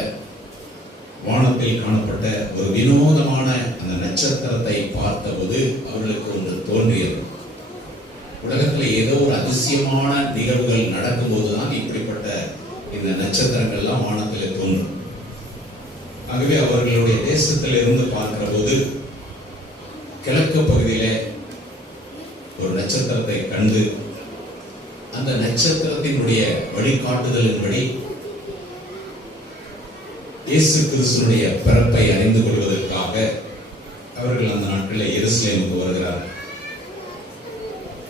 வானத்தில் காணப்பட்ட ஒரு வினோதமான அந்த நட்சத்திரத்தை பார்த்தபோது அவர்களுக்கு ஒன்று தோன்றியது. உலகத்தில் ஏதோ ஒரு அதிசயமான நிகழ்வுகள் நடக்கும் போதுதான் இப்படிப்பட்ட இந்த நட்சத்திரங்கள்லாம் வானத்தில் தோன்றும். ஆகவே அவர்களுடைய தேசத்தில் இருந்து பார்க்கிற போது கிழக்கு பகுதியிலே ஒரு நட்சத்திரத்தை கண்டு அந்த நட்சத்திரத்தினுடைய வழிகாட்டுதலின்படி இயேசு கிறிஸ்துவினுடைய பிறப்பை அறிந்து கொள்வதற்காக அவர்கள் அந்த நாட்களில் எருசலேமுக்கு வருகிறார்கள்.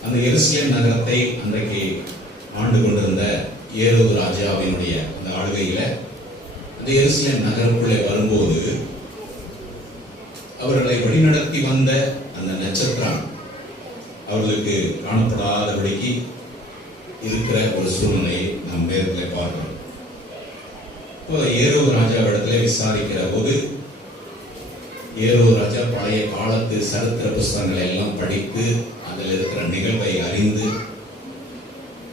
அந்த எருசலேம் நகரத்தை அன்றைக்கு ஆண்டு கொண்டிருந்த ஏரோது ராஜாவினுடைய அந்த ஆளுகையில அந்த எருசலேம் நகருக்குள்ளே வரும்போது அவர்களை வழிநடத்தி வந்த அந்த நட்சத்திரம் அவர்களுக்கு காணப்படாதபடிக்கு இருக்கிற ஒரு சூழ்நிலையை நாம் நேரத்தில் பார்க்கிறோம். இப்போ ஏரோது ராஜாவிடத்துல விசாரிக்கிற போது ஏரோது ராஜா பழைய காலத்து சரித்திர புஸ்தகங்களை எல்லாம் படித்து அதில் இருக்கிற நிகழ்வை அறிந்து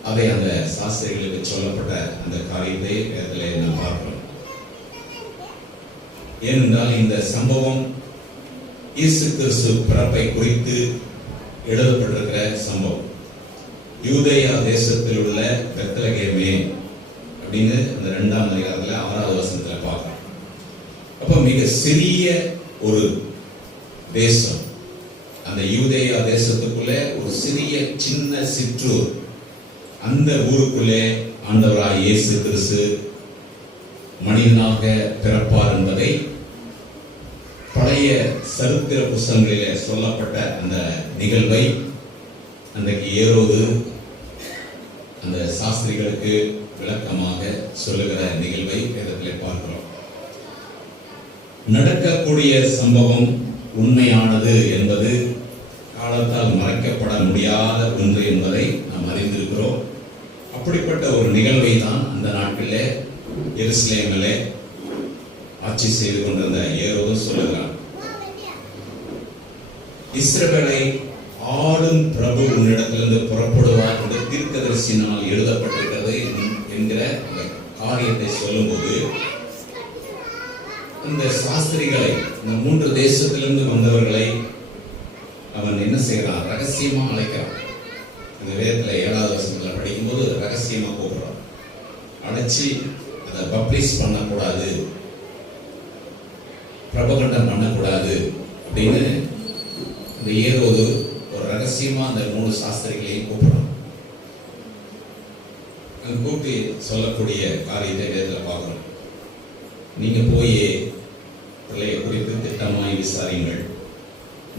அதை அந்த சாஸ்திரிகளுக்கு சொல்லப்பட்ட அந்த காரியத்தை அதில் நாம் பார்க்கிறோம். ஏனென்றால் இந்த சம்பவம் இயேசு கிறிஸ்து பிறப்பை குறித்து எழுதப்பட்டிருக்கிற சம்பவம். யூதேயா தேசத்தில் உள்ள பெத்லகேமே அப்படின்னு அந்த 2ஆம் அதிகாரத்துல 6வது வசனத்துல பார்க்கிறோம். அப்ப மிக சிறிய ஒரு தேசம், அந்த யூதேயா தேசத்துக்குள்ள ஒரு சிறிய சின்ன சிற்றூர், அந்த ஊருக்குள்ளே ஆண்டவராய் இயேசு கிறிஸ்து மனிதனாக பிறப்பார் என்பதை பழைய சரித்திர புஸ்தகங்களிலே சொல்லப்பட்ட அந்த நிகழ்வை அன்றைக்கு ஏரோது அந்த சாஸ்திரிகளுக்கு விளக்கமாக சொல்லுகிற நிகழ்வை வேதத்திலே பார்க்கிறோம். நடக்கக்கூடிய சம்பவம் உண்மையானது என்பது காலத்தால் மறைக்கப்பட முடியாத ஒன்று என்பதை நாம் அறிந்திருக்கிறோம். அப்படிப்பட்ட ஒரு நிகழ்வை தான் அந்த நாட்டிலே எருசலேமிலே ஆட்சி செய்து கொண்டிருந்த ஏரோது சொல்லுகிறார். இஸ்ரவேலை ஆளும் பிரபு உன்னிடத்திலிருந்து புறப்படுவார் என்று தீர்க்கதரிசியினால் எழுதப்பட்டிருக்கிறது என்கிற அந்த காரியத்தை சொல்லும்போது இந்த சாஸ்திரிகளை, இந்த 3 தேசத்திலிருந்து வந்தவர்களை அவன் என்ன செய்யறான்? ரகசியமா அழைக்கிறான். இந்த வேதத்துல 7வது வசனத்துல படிக்கும்போது ரகசியமா கூப்பிடுறான். அழைச்சி அதை பப்ளிஷ் பண்ணக்கூடாது, பிரபகண்டம் பண்ணக்கூடாது அப்படின்னு இந்த ஏரோது ஒரு ரகசியமா அந்த 3 சாஸ்திரிகளையும் கூப்பிடுறான். கூட்டி சொல்லக்கூடிய காரியத்தை வேதத்துல பார்க்கிறோம். நீங்க போய் பிள்ளையை குறித்து திட்டமாய் விசாரிங்கள்,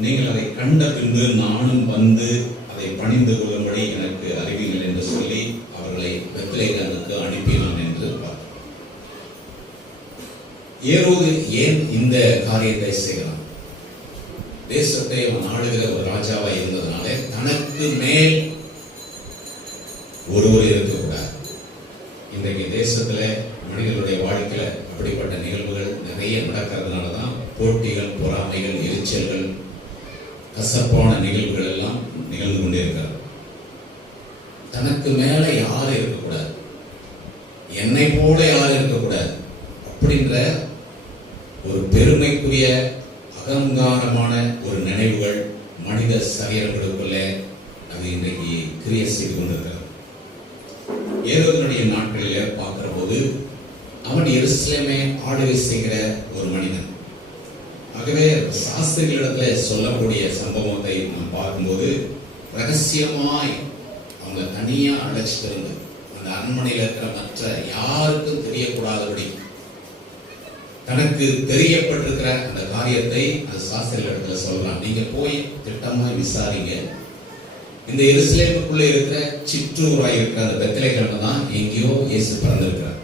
நீங்கள் அதை கண்ட பின்பு நானும் வந்து அதை பணிந்து கொள்ளும்படி எனக்கு அறிவிங்கள் என்று சொல்லி அவர்களை பெத்லகேமுக்கு அனுப்பினான் என்று பார்க்கிறோம். ஏரோது ஏன் இந்த காரியத்தை செய்கிறான்? தேசத்தை அவன் ஆளுகிற ஒரு ராஜாவா இருந்ததுனால தனக்கு மேல் ஒருவர் இருக்கக்கூடாது. இன்றைக்கு தேசத்துல மனிதனுடைய வாழ்க்கையில அப்படிப்பட்ட நிகழ்வுகள் நிறைய நடக்கிறதுனாலதான் போட்டிகள், பொறாமைகள், எரிச்சல்கள், கசப்பான நிகழ்வுகள் எல்லாம் நிகழ்ந்து கொண்டே இருக்கிறது. தனக்கு மேல யாரும் இருக்கக்கூடாது, என்னை போல யாரும் இருக்கக்கூடாது அப்படின்ற ஒரு பெருமைக்குரிய அகங்காரமான ஒரு நினைவுகள் மனித சரீரங்களுக்குள்ளே அது இன்றைக்கு கிரியை செய்து கொண்டிருக்கிறது. ஏரோதனுடைய நாட்களிலே பார்க்கிற போது அவன் எருசலேமை ஆளுகை செய்கிற ஒரு மனிதன். ஆகவே சாஸ்திரிகளிடத்துல சொல்லக்கூடிய சம்பவத்தை நாம் பார்க்கும்போது ரகசியமாய் அவங்க தனியா அழைச்சிட்டு அந்த அரண்மனையில் இருக்கிற மற்ற யாருக்கும் தெரியக்கூடாதபடி தனக்கு தெரியப்பட்டிருக்கிற அந்த காரியத்தை அந்த சாஸ்திரிகளிடத்துல சொல்லலாம். நீங்க போய் திட்டமாய் விசாரிங்க, இந்த எருசலேமுக்குள்ள இருக்கிற சிற்றூராய் இருக்கிற அந்த பெத்லகேம் தான் எங்கேயோ இயேசு பிறந்திருக்கிறார்.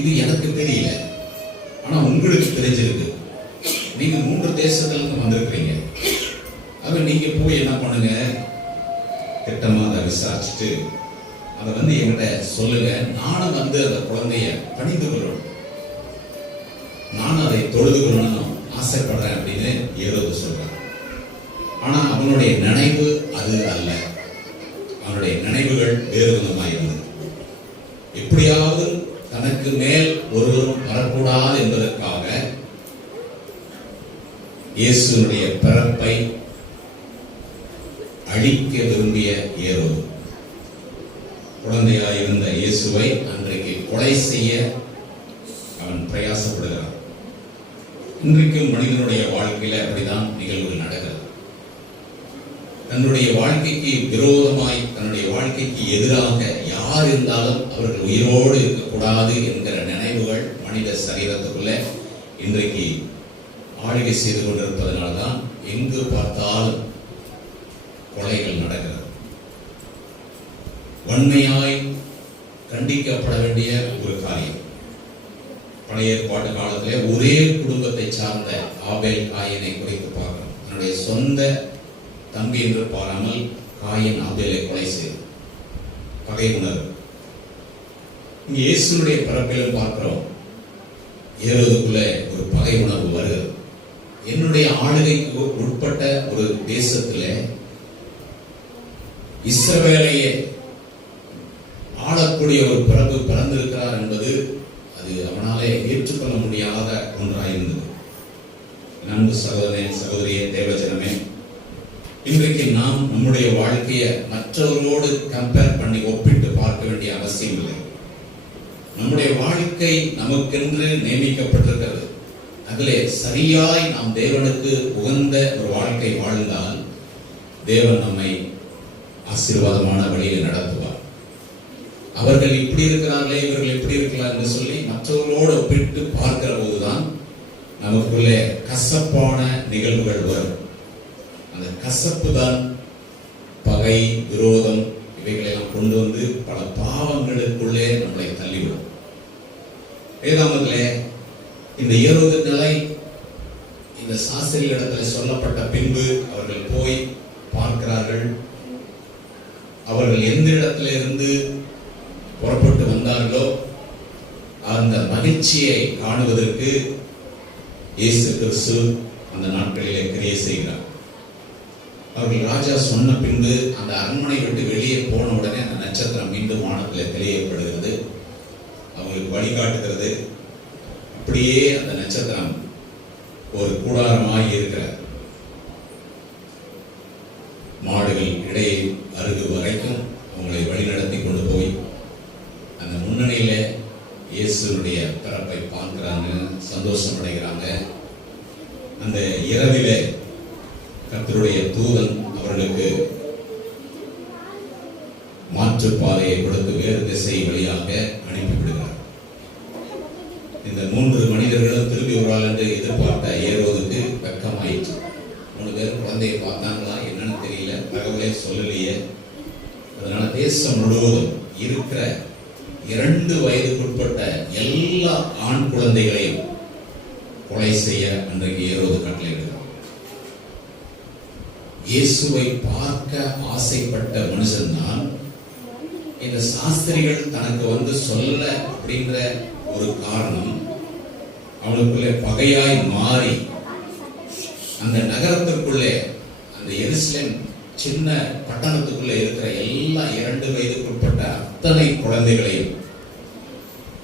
இது எனக்கு தெரியல, ஆனா உங்களுக்கு தெரிஞ்சிருக்கு. நீங்க 3 தேசத்துல இருந்து வந்திருக்கிறீங்க. அது நீங்க போய் என்ன பண்ணுங்க, திட்டமா அதை விசாரிச்சுட்டு அதை என்கிட்ட சொல்லுங்க. நானும் அந்த குழந்தைய பணிந்து கொள்ளணும், நானும் அதை தொழுது கொள்ளணும் ஆசைப்படுறேன் அப்படின்னு ஏரோது சொல்றான். ஆனா அவனுடைய நினைவு அது அல்ல. அவனுடைய நினைவுகள் வேறு விதமாக இருந்தது. எப்படியாவது தனக்கு மேல் ஒருவரும் வரக்கூடாது என்பதற்காக இயேசுனுடைய பிறப்பை அழிக்க விரும்பிய ஏரோது குழந்தையாயிருந்த இயேசுவை அன்றைக்கு கொலை செய்ய அவன் பிரயாசப்படுகிறான். இன்றைக்கும் மனிதனுடைய வாழ்க்கையில அப்படிதான் நிகழ்வுகள் நடக்கிறது. தன்னுடைய வாழ்க்கைக்கு விரோதமாய், தன்னுடைய வாழ்க்கைக்கு எதிராக யார் இருந்தாலும் அவர்கள் உயிரோடு இருக்கக்கூடாது என்கிற நினைவுகள் மனித சரீரத்துக்குள்ள இன்றைக்கு ஆளுகை செய்து கொண்டிருப்பதனால்தான் எங்கு பார்த்தாலும் கொலைகள் நடக்கிறது. வன்மையாய் கண்டிக்கப்பட வேண்டிய ஒரு காரியம். பழைய ஏற்பாட்டு காலத்திலே ஒரே குடும்பத்தை சார்ந்த ஆபேல் காயினை குறித்து பார்க்கிறோம். தன்னுடைய சொந்த தம்பி என்று பாராமல் காயின் ஆபேலை கொலை செய்து பகை உணர்வு. இங்க இயேசுனுடைய பிறப்பிலும் பார்க்கிறோம், ஏரோதுக்குள்ள ஒரு பகை உணர்வு வருகிறது. என்னுடைய ஆளுகைக்கு உட்பட்ட ஒரு தேசத்துல இஸ்ரவேலையே ஆளக்கூடிய ஒரு பிரபு பிறந்திருக்கிறார் என்பது அது அவனாலே ஏற்றுக்கொள்ள முடியாத ஒன்றாயிருந்தது. நண்பு சகோதரனே, சகோதரியே, தேவஜனமே, இன்றைக்கு நாம் நம்முடைய வாழ்க்கையை மற்றவர்களோடு கம்பேர் பண்ணி ஒப்பிட்டு பார்க்க வேண்டிய அவசியம் இல்லை. நம்முடைய வாழ்க்கை நமக்கென்று நியமிக்கப்பட்டிருக்கிறது. அதிலே சரியாய் நாம் தேவனுக்கு உகந்த ஒரு வாழ்க்கை வாழ்ந்தால் தேவன் நம்மை ஆசீர்வாதமான வழியில் நடத்துவார். அவர்கள் இப்படி இருக்கிறார்களே, இவர்கள் எப்படி இருக்கிறார் என்று சொல்லி மற்றவர்களோடு ஒப்பிட்டு பார்க்கிற போதுதான் நமக்குள்ளே கசப்பான நிகழ்வுகள் வரும். அந்த கசப்பு தான் பகை, விரோதம் இவைகளெல்லாம் கொண்டு வந்து பல பாவங்களுக்குள்ளே நம்மளை தள்ளிவிடும். வேதாமத்திலே இந்த ஏரோது நிலை இந்த சாஸ்திரிகளிடத்தில் சொல்லப்பட்ட பின்பு அவர்கள் போய் பார்க்கிறார்கள். அவர்கள் எந்த இடத்துல இருந்து புறப்பட்டு வந்தார்களோ அந்த மகிழ்ச்சியை காணுவதற்கு இயேசு கிறிஸ்து அந்த நாட்களிலே கிரியை செய்கிறார். அவர்கள் ராஜா சொன்ன பின்பு அந்த அரண்மனை விட்டு வெளியே போன உடனே அந்த நட்சத்திரம் மீண்டும் வானத்தில் தெளியப்படுகிறது, அவங்களுக்கு வழிகாட்டுகிறது. அப்படியே அந்த நட்சத்திரம் ஒரு கூடாரமாய் இருக்கிறார். மாடுகள் இடையே அருகு வரைக்கும் அவங்களை வழிநடத்தி கொண்டு போய் அந்த முன்னணியில இயேசுடைய பிறப்பை பார்க்கிறாங்க, சந்தோஷம் அடைகிறாங்க. அந்த இரவிலே கர்த்தருடைய தூதன் அவர்களுக்கு மாற்று பாதையை கொடுத்து வேறு திசை வழியாக அனுப்பிவிடுகிறார். இந்த 3 மனிதர்களும் திரும்பி வருவாள் என்று எதிர்பார்த்த ஏரோதுக்கு வெட்கமாயிற்று. 3 பேர் குழந்தையை பார்த்தாங்களா என்னன்னு தெரியல, தகவலே சொல்லலையே. அதனால தேசம் முழுவதும் இருக்கிற 2 வயதுக்குட்பட்ட எல்லா ஆண் குழந்தைகளையும் கொலை செய்ய அன்றைக்கு ஏரோது கட்டளையிடுகிறார். இயேசுவை பார்க்க ஆசைப்பட்ட மனுஷன்தான் இந்த சாஸ்திரிகள் தனக்கு வந்து சொல்ல அப்படின்ற ஒரு காரணம் அவனுக்குள்ளே பகையாய் மாறி அந்த நகரத்திற்குள்ளே, அந்த எருசலேம் சின்ன பட்டணத்துக்குள்ளே இருக்கிற எல்லா 2 வயதுக்குட்பட்ட அத்தனை குழந்தைகளையும்,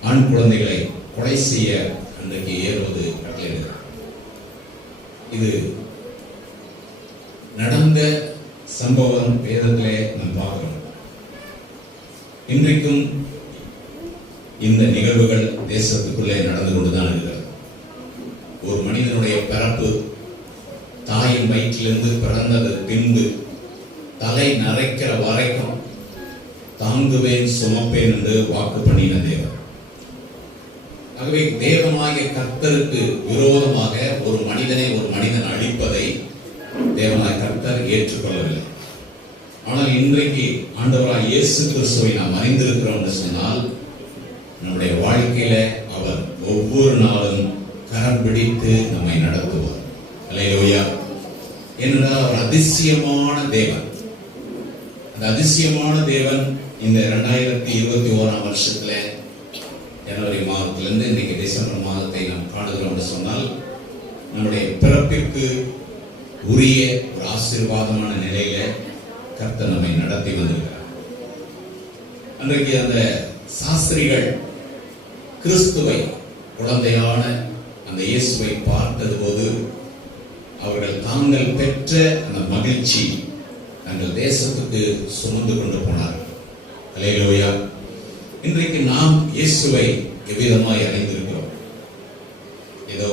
ஆண் குழந்தைகளை கொலை செய்ய அன்றைக்கு ஏரோது கட்டளையிடுகிறார். இது நடந்த சம்பவம் வேதத்திலே நாம் பார்க்கிறோம். இன்றைக்கும் இந்த நிகழ்வுகள் தேசத்துக்குள்ளே நடந்து கொண்டுதான் இருக்கிறது. ஒரு மனிதனுடைய பிறப்பு, தாயின் வயிற்றிலிருந்து பிறந்தது பின்பு தலை நரைக்கிற வரைக்கும் தாங்குவேன் சுமப்பேன் என்று வாக்கு பண்ணின தேவன். ஆகவே தேவனாகிய கர்த்தருக்கு விரோதமாக ஒரு மனிதன் அழிப்பதை தேவனாகிய கர்த்தர் ஏற்றுக்கொள்ளவில்லை. ஆனால் இன்றைக்கு ஆண்டவராய் இயேசு கிறிஸ்துவை நாம் அறிந்திருக்கிறோம் என்று சொன்னால் நம்முடைய வாழ்க்கையில அவர் ஒவ்வொரு நாளும் கரம் பிடித்து நம்மை நடத்துவார். அல்லேலூயா. ஏனென்றால் அவர் அதிசயமான தேவன். அந்த அதிசயமான தேவன் இந்த 2021 வருஷத்துல ஜனவரி மாதத்திலிருந்து இன்னைக்கு டிசம்பர் மாதத்தை நாம் காணுகிறோம் என்று சொன்னால் நம்முடைய பிறப்பிற்கு உரிய ஒரு ஆசீர்வாதமான நிலையில கர்த்தர் நம்மை நடத்தி வந்திருக்கிறார். அன்றைக்கு அந்த சாஸ்திரிகள் கிறிஸ்துவை, குழந்தையான அந்த இயேசுவை பார்த்தது போது அவர்கள் தாங்கள் பெற்ற அந்த மகிழ்ச்சி தங்கள் தேசத்துக்கு சுமந்து கொண்டு போனார்கள். அல்லேலூயா. இன்றைக்கு நாம் இயேசுவை எவ்விதமாய் அறிந்திருக்கிறோம்? ஏதோ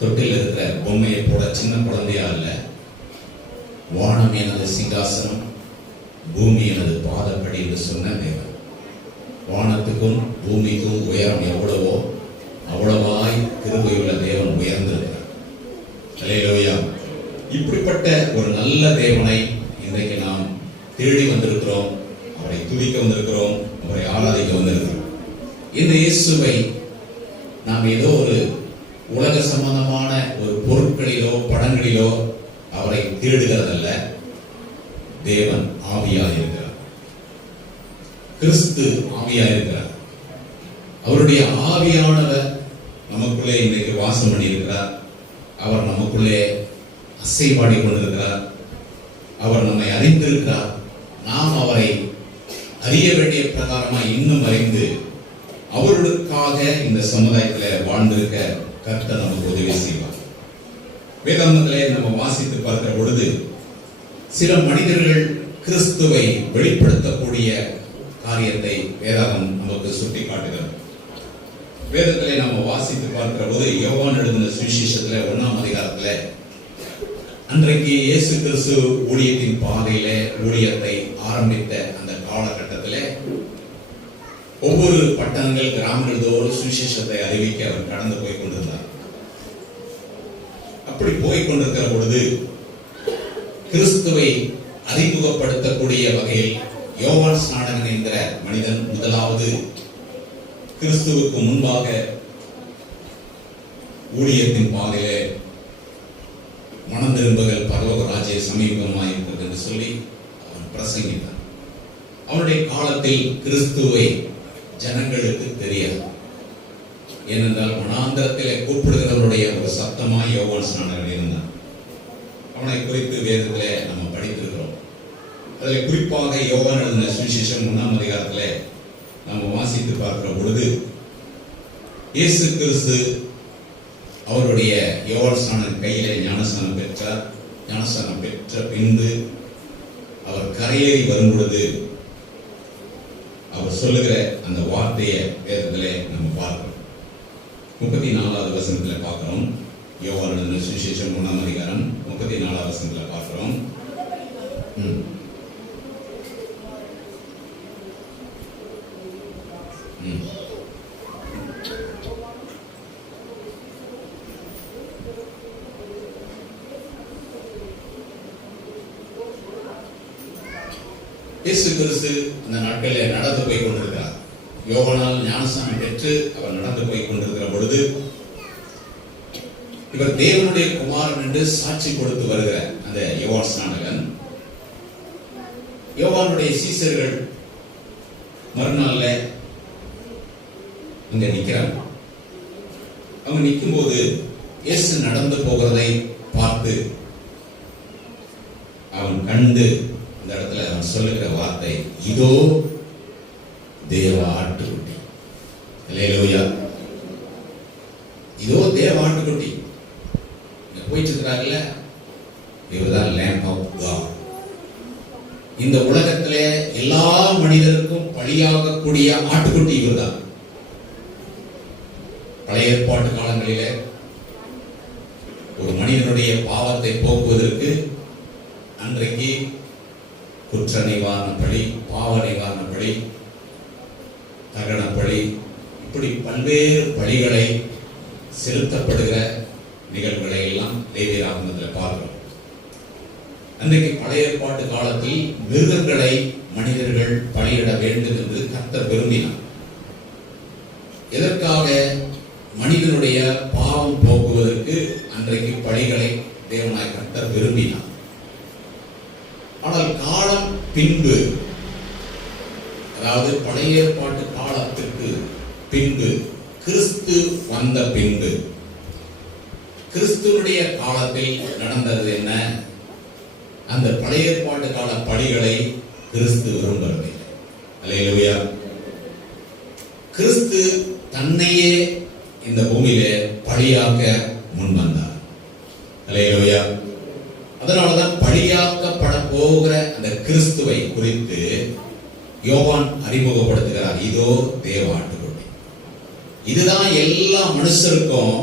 தொட்டில் இருக்கிற பொம்மையை போட சின்ன குழந்தையா அல்ல. வானம் எனது சிங்காசனம், பூமி எனது பாதப்படி என்று சொன்ன தேவன். வானத்துக்கும் பூமிக்கும் உயரம் எவ்வளவோ அவ்வளவாய் கிருபையுள்ள தேவன் உயர்ந்திருக்கிறார். அல்லேலூயா. இப்படிப்பட்ட ஒரு நல்ல தேவனை இன்றைக்கு நாம் தேடி வந்திருக்கிறோம், அவரை துதிக்க வந்திருக்கிறோம், அவரை ஆராதிக்க வந்திருக்கிறோம். இந்த இயேசுவை நாம் ஏதோ ஒரு உலக சம்பந்தமான ஒரு பொருட்களிலோ படங்களிலோ அவரை தேடுகிறதல்ல. தேவன் ஆவியாக இருக்கிறார், கிறிஸ்து ஆவியாக இருக்கிறார். அவருடைய ஆவியானவர் நமக்குள்ளே இன்றைக்கு வாசம் பண்ணி இருக்கிறார். அவர் நமக்குள்ளே அசைவாடி கொண்டிருக்கிறார். அவர் நம்மை அறிந்திருக்கிறார். நாம் அவரை அறிய வேண்டிய பிரகாரமாக இன்னும் அறிந்து அவர்களுக்காக இந்த சமுதாயத்தில் வாழ்ந்திருக்க கர்த்தர் நமக்கு உதவி செய்வார். வேதாந்தத்திலே நம்ம வாசித்து பார்க்கிற பொழுது சில மனிதர்கள் கிறிஸ்துவை வெளிப்படுத்தக்கூடிய காரியத்தை வேதாகம் நமக்கு சுட்டி காட்டுகிறது. வேதத்திலே நம்ம வாசித்து பார்க்கிற போது யோவான் எழுதின சுவிசேஷத்துல 1ஆம் அதிகாரத்துல அன்றைக்கு இயேசு கிறிஸ்து ஊழியத்தின் பாதையில ஊழியத்தை ஆரம்பித்த அந்த காலகட்டத்தில் ஒவ்வொரு பட்டணங்கள் கிராமங்கள் தோறும் சுவிசேஷத்தை அறிவிக்க அவர் கடந்து போய் கொண்டிருந்தார். அப்படி போய் கொண்டிருக்கிற பொழுது கிறிஸ்துவை அறிமுகப்படுத்தக்கூடிய வகையில் யோவான் ஸ்நானகன் என்கிற மனிதன் முதலாவது கிறிஸ்துவுக்கு முன்பாக ஊழியத்தின் பாதையிலே மனம் திரும்புதல் பரலோக ராஜ்ய சமீபமாக இருக்கிறது என்று சொல்லி அவன் பிரசங்கித்தான். அவனுடைய காலத்தில் கிறிஸ்துவை ஜனங்களுக்கு தெரியாது. ஏனென்றால் வனாந்தரத்திலே கூப்பிடுகிறவருடைய ஒரு சத்தமாய் யோவான் ஸ்நானகன் இருந்தான். அவனை குறித்து வேதத்திலே நம்ம படித்திருக்கிறோம். அதில் குறிப்பாக யோவான் எழுதின சுவிசேஷம் 1ஆம் அதிகாரத்திலே நம்ம வாசித்து பார்க்கிற பொழுது இயேசு கிறிஸ்து அவருடைய யோவான் ஸ்நானகன் கையிலே ஞானஸ்நானம் பெற்றார். ஞானஸ்நானம் பெற்ற பின்பு அவர் கரையேறி வரும் பொழுது அவர் சொல்லுகிற அந்த வார்த்தையை வேதத்திலே நம்ம பார்க்கிறோம். 34வது வசனத்துல பார்க்கிறோம். யோவான் எழுதின சுவிசேஷம் 1ஆம் அதிகாரம் 34வது வசனத்துல பார்க்கிறோம். இயேசு கிறிஸ்து அந்த நாட்களில் நடந்து போய் கொண்டிருக்கிறார். யோவானால் ஞானஸ்நானம் பெற்று அவர் நடந்து போய் கொண்டிருக்கிற பொழுது இவர் தேவனுடைய குமாரன் என்று சாட்சி கொடுத்து வருகிற அந்த யோவான் ஸ்நானகன் யோவானுடைய சீசர்கள் மறுநாள்ல இங்க நிக்கிறாங்க. அவங்க நிற்கும் போது இயேசு நடந்து போகிறதை பார்த்து அவன் கண்டு இந்த இடத்துல அவன் சொல்லுகிற வார்த்தை, இதோ தேவ ஆட்டுக்குட்டி. அல்லேலூயா. இதோ தேவ ஆட்டுக்குட்டி. போயிட்டு இருக்கிறாங்கல்ல, இவர்தான் லேம்ப் ஆஃப் காட். இந்த உலகத்திலே எல்லா மனிதருக்கும் பலியாகக்கூடிய ஆட்டுக்குட்டி இவர்தான். பழைய ஏற்பாட்டு காலங்களிலே ஒரு மனிதனுடைய பாவத்தை போக்குவதற்கு அன்றைக்கு குற்ற நிவாரண பலி, பாவ நிவாரண பலி, தகன பலி, இப்படி பல்வேறு பலிகளை செலுத்தப்படுகிற நிகழ்வுகளை எல்லாம் லேவியராகமத்தில் பார்க்கிறோம். அன்றைக்கு பழைய ஏற்பாட்டு காலத்தில் மிருகங்களை மனிதர்கள் பலியிட வேண்டும் என்று கர்த்தர் விரும்பினார். எதற்காக? மனிதனுடைய பாவம் போக்குவதற்கு அன்றைக்கு பலிகளை தேவனாய் கர்த்தர் விரும்பினார். ஆனால் காலம் பின்பு, அதாவது பழைய ஏற்பாட்டு காலத்திற்கு பின்பு, கிறிஸ்து வந்த பின்பு, கிறிஸ்துவனுடைய காலத்தில் நடந்தது என்ன? அந்த பழைய ஏற்பாட்டு கால பலிகளை கிறிஸ்து விரும்பவில்லை. அல்லேலூயா. கிறிஸ்து தன்னையே இந்த பூமியிலே பலியாக்க முன் வந்தார். அல்லேலூயா. அதனாலதான் பலியாக்கப்பட போகிற அந்த கிறிஸ்துவை குறித்து யோவான் அறிமுகப்படுத்துகிறார். இதோ தேவ ஆட்டுக்குட்டி. இதுதான் எல்லா மனுஷருக்கும்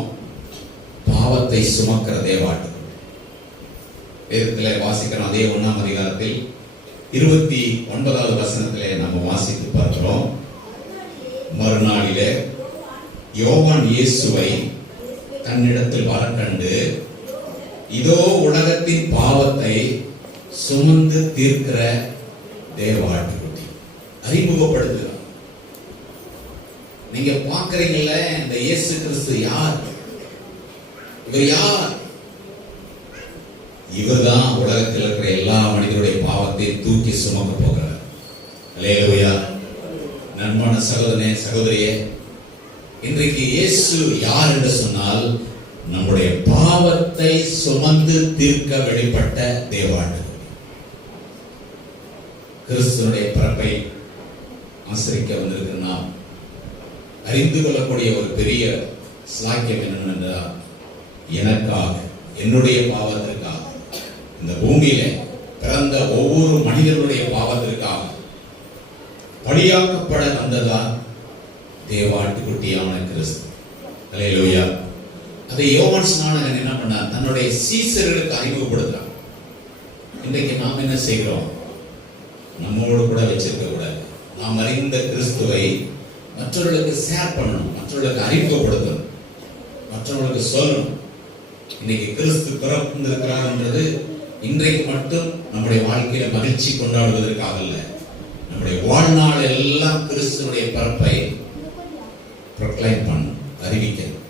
பாவத்தை சுமக்கிற தேவ ஆட்டுக்குட்டி. வேதத்திலே வாசிக்கிறோம். அதே 1ஆம் அதிகாரத்தில் 29வது வசனத்திலே நம்ம வாசித்து பார்க்கிறோம். மறுநாளிலே யோவான் இயேசுவை தன்னிடத்தில் வர கண்டு, இதோ உலகத்தின் பாவத்தை சுமந்து தீர்க்கிற தேவ ஆட்டுக்குட்டி அறிமுகப்படுத்துகிறார். நீங்க பார்க்கறீங்கல்ல, இந்த இயேசு கிறிஸ்து யார்? இவர் யார்? இவர்தான் உலகத்தில் இருக்கிற எல்லா மனிதனுடைய பாவத்தை தூக்கி சுமக்க போகிறார். அல்லேலூயா. நண்பன சகோதரனே, சகோதரியே, இன்றைக்கு இயேசு யார் என்று சொன்னால் நம்முடைய பாவத்தை சுமந்து தீர்க்க வெளிப்பட்ட தேவாட்டு. கிறிஸ்துவனுடைய பிறப்பை ஆசரிக்க வந்திருக்கிற நாம் அறிந்து கொள்ளக்கூடிய ஒரு பெரிய ஸ்லாக்கியம் என்னவென்றால், எனக்காக, என்னுடைய பாவத்திற்காக, இந்த பூமியில பிறந்த ஒவ்வொரு மனிதனுடைய பாவத்திற்காக பலியாக்கப்பட வந்ததால் தேவாட்டுக்குட்டியான கிறிஸ்து. அல்லேலூயா. அதை யோவான் ஸ்நானகன் என்ன பண்ணார்? தன்னுடைய சீசர்களுக்கு அறிமுகப்படுத்துறார். இன்றைக்கு நாம் என்ன செய்கிறோம்? நம்மோடு கூட வச்சிருக்க கூடாது. நாம் அறிந்த கிறிஸ்துவை மற்றவர்களுக்கு ஷேர் பண்ணணும், மற்றவர்களுக்கு அறிமுகப்படுத்தணும், மற்றவர்களுக்கு சொல்லணும். இன்னைக்கு கிறிஸ்து பிறந்திருக்கிறார் என்றது இன்றைக்கு மட்டும் நம்முடைய வாழ்க்கையில மகிழ்ச்சி கொண்டாடுவதற்காக அல்ல, நம்முடைய வாழ்நாள் எல்லாம் கிறிஸ்துவனுடைய பிறப்பை ப்ரொக்ளைம் பண்ணணும், அறிவிக்கணும்.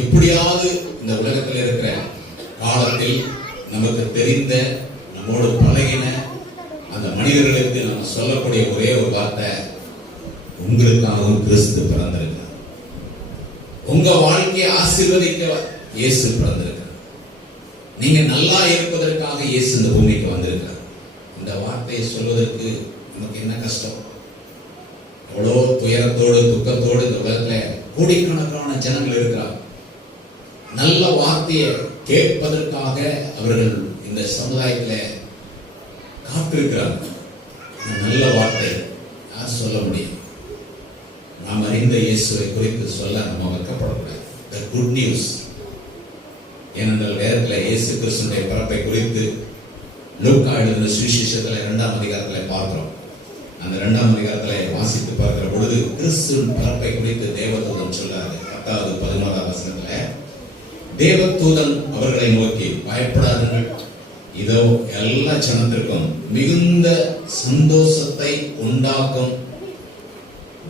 எப்படியாவது இந்த உலகத்தில் இருக்கிற காலத்தில் நமக்கு தெரிந்த, நம்மோடு பழகின அந்த மனிதர்களுக்கு நம்ம சொல்லக்கூடிய ஒரே ஒரு வார்த்தை, உங்களுக்காகவும் கிறிஸ்து பிறந்திருக்கிறார். உங்க வாழ்க்கையை ஆசீர்வதிக்க இயேசு பிறந்திருக்கிறார். நீங்க நல்லா இருப்பதற்காக இயேசு இந்த பூமிக்கு வந்திருக்கிறார். இந்த வார்த்தையை சொல்வதற்கு நமக்கு என்ன கஷ்டம்? எவ்வளோ துயரத்தோடு துக்கத்தோடு இந்த உலகத்துல கோடிக்கணக்கான ஜனங்கள் இருக்கிறார். நல்ல வார்த்தையை கேட்பதற்காக அவர்கள் இந்த சமுதாயத்தில் காத்திருக்கிறார்கள். நல்ல வார்த்தை யார் சொல்ல முடியும்? நாம் அறிந்த இயேசுவை குறித்து சொல்ல நம்ம வைக்கப்படக்கூடாது. The good news. ஏனென்றால் வேதத்தில் இயேசு கிறிஸ்துடைய பிறப்பை குறித்து லூக்கா எழுதின சுவிசேஷத்தில் 2ஆம் அதிகாரத்தில் பார்க்கிறோம். அந்த 2ஆம் அதிகாரத்தில் வாசித்து பார்க்கிற பொழுது கிறிஸ்துவின் பிறப்பை குறித்து தேவதூதன் சொல்றாரு. 10-11 வசனத்தில் தேவதூதன் அவர்களை நோக்கி, பயப்படாதீர்கள், இதோ எல்லா ஜனத்திற்கும் மிகுந்த சந்தோஷத்தை உண்டாக்கும்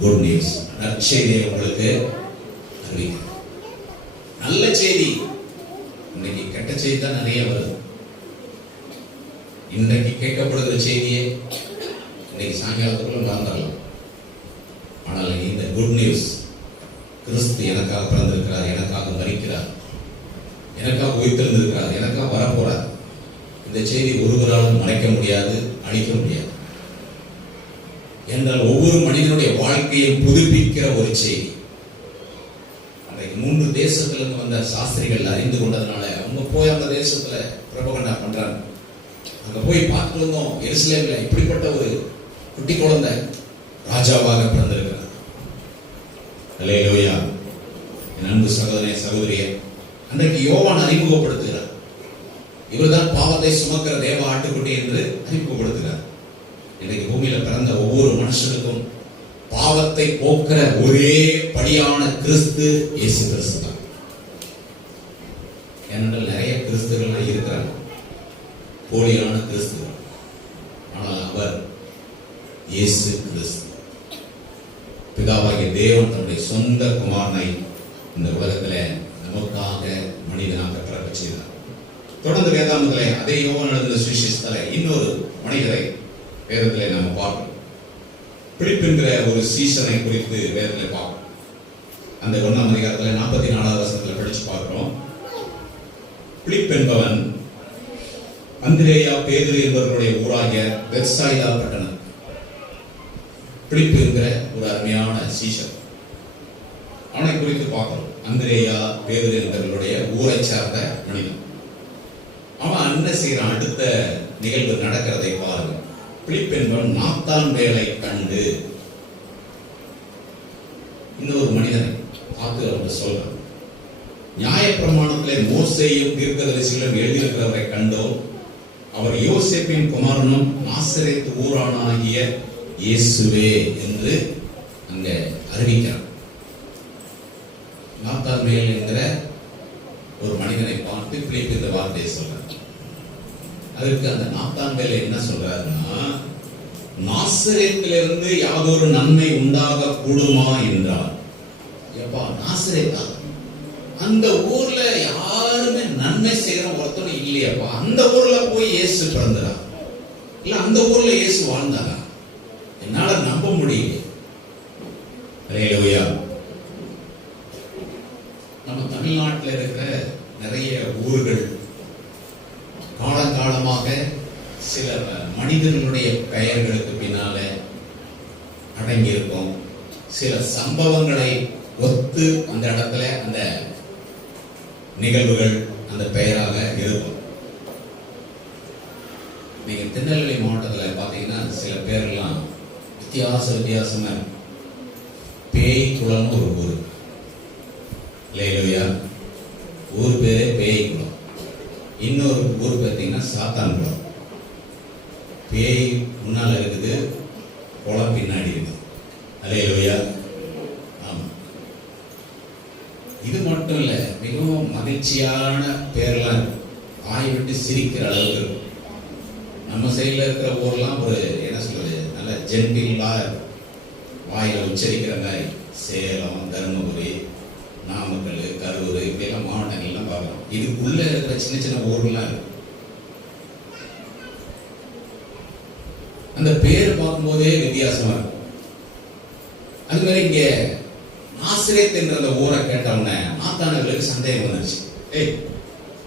குட் நியூஸ், நற்செய்தியை உங்களுக்கு அறிவிக்கிறேன். நல்ல செய்தி. இன்னைக்கு கெட்ட செய்தி தான் நிறைய வருது. இன்றைக்கு கேட்கப்படுகிற செய்தியை இன்னைக்கு சாயங்காலத்துக்குள்ள மறந்துடலாம். ஆனால் இந்த குட் நியூஸ், கிறிஸ்து எனக்காக பிறந்திருக்கிறார், எனக்காக மரிக்கிறார், எனக்காக உயிர்த்தெழுந்திருக்கிறார், எனக்காக வரப்போறார். இந்த செய்தி ஒருவராலும் மறைக்க முடியாது, அழிக்க முடியாது. என்றால் ஒவ்வொரு மனிதனுடைய வாழ்க்கையை புதுப்பிக்கிற ஒரு செய்தி. அன்றைக்கு 3 தேசத்திலிருந்து வந்த சாஸ்திரிகள் அறிந்து கொண்டதுனால அவங்க போய் அந்த தேசத்துல பிரபகண்டா பண்றாங்க. அங்க போய் பார்த்துட்டு வந்தோம், எருசலேம்ல இப்படிப்பட்ட ஒரு குட்டி குழந்தை ராஜாவாக பிறந்திருக்கிறார். அல்லேலூயா. என் அன்பு சகோதரனே, சகோதரியே, அன்றைக்கு யோவான் அறிமுகப்படுத்துகிறார். இவர்தான் பாவத்தை சுமக்கிற தேவ ஆட்டுக்குட்டி என்று அறிமுகப்படுத்துகிறார். இன்றைக்கு பூமியில பிறந்த ஒவ்வொரு மனுஷனுக்கும் பாவத்தை போக்குற ஒரே படியான கிறிஸ்து இயேசு கிறிஸ்து தான். ஏனென்றால் நிறைய கிறிஸ்துகள் இருக்கிறார், போலியான கிறிஸ்துவ. ஆனால் அவர் இயேசு கிறிஸ்து. பிதாவாகிய தேவன் தன்னுடைய சொந்த குமாரனை இந்த உலகத்துல நமக்காக மனிதனாக பிறக்க செய்தார். தொடர்ந்து வேதாமத்திலே அதே யோவான் எழுதின சுவிசேஷத்திலே இன்னொரு மனிதரை வேதத்திலே நாம பார்க்கிறோம். பிலிப் என்கிற ஒரு சீசனை குறித்து வேதத்திலே பார்க்கிறோம். அந்த 1ஆம் அதிகாரத்தில் 44வது வசனத்தில் படிச்சு பார்க்கிறோம். பிலிப் என்பவன் அந்திரேயா, பேதுரு என்பவர்களுடைய ஊராகிய பெத்சாயிதா பட்டணம். பிலிப் என்கிற ஒரு அருமையான சீசன், அவனை குறித்து பார்க்கிறோம். அந்திரேயா, பேதுரு என்பவர்களுடைய ஊரை சார்ந்த மனிதன். அவன் என்ன செய்யறான்? அடுத்த நிகழ்வு நடக்கிறதை பாருங்க. பிலிப் என்பவன் நாத்தான் வேலை கண்டு இன்னொரு மனிதனை பார்த்து அவர் சொல்றான், நியாயப்பிரமாணத்திலே மோசேயும் தீர்க்கதரிசிகளும் எழுதியிருக்கிறவரை கண்டோம், அவர் யோசேப்பின் குமாரனும் நாசரேத்து ஊரானாகிய இயேசுவே என்று அங்க அறிவிக்கிறார். நாத்தான் வேல் என்கிற ஒரு மனிதனை பார்த்து பிலிப் இந்த வார்த்தையை சொல்றார். அதற்கு அந்த நாத்தான் வேலை என்ன சொல்றாருன்னா, நாசரேத்திலிருந்து யாதொரு நன்மை உண்டாக கூடுமா என்றார். ஏப்பா, நாசரேத்தா? அந்த ஊர்ல யாருமே நன்மை செய்யற ஒருத்தரும் இல்லையாப்பா? அந்த ஊர்ல போய் இயேசு பிறந்தாரா? இல்ல அந்த ஊர்ல இயேசு வாழ்ந்தாரா? என்னால நம்ப முடியல. அல்லேலூயா. நம்ம தமிழ்நாட்டில் இருக்கிற நிறைய ஊர்கள் காலங்காலமாக சில மனிதர்களுடைய பெயர்களுக்கு பின்னால அடங்கியிருக்கும். சில சம்பவங்களை ஒத்து அந்த இடத்துல அந்த நிகழ்வுகள் அந்த பெயராக இருக்கும். நீங்க திருநெல்வேலி மாவட்டத்தில் பார்த்தீங்கன்னா சில பேரெல்லாம் வித்தியாசமா இருக்கும். பேய் குளம்னு ஒரு ஊர். இல்லையா? ஊர் பேரே பேய் குளம். இன்னொரு ஊர் பார்த்தீங்கன்னா சாத்தான் குளம். பேய் முன்னால் இருக்குது, குளம் பின்னாடி இருக்குது. அல்லேலூயா. ஆமா, இது மட்டும் இல்லை, மிகவும் மகிழ்ச்சியான பேர்லாம் வாய் விட்டு சிரிக்கிற அளவுக்கு இருக்கும். நம்ம சைடில் இருக்கிற ஊர்லாம் ஒரு என்ன சொல்றது, நல்ல ஜென்டிலா வாயில உச்சரிக்கிற மாதிரி சேலம், தருமபுரி, நாமக்கல், கரூர் இப்படியெல்லாம் மாவட்டங்கள்லாம் பார்க்கலாம். இதுக்குள்ள இருக்கிற சின்ன சின்ன ஊர்லாம் இருக்கு. அந்த பேர் பார்க்கும்போதே வித்தியாசமா இருக்கும். அது மாதிரி இங்க நாசரேத் என்ற அந்த ஊரை கேட்டவுடனே நாத்தானவர்களுக்கு சந்தேகம் வந்துருச்சு. ஏய்,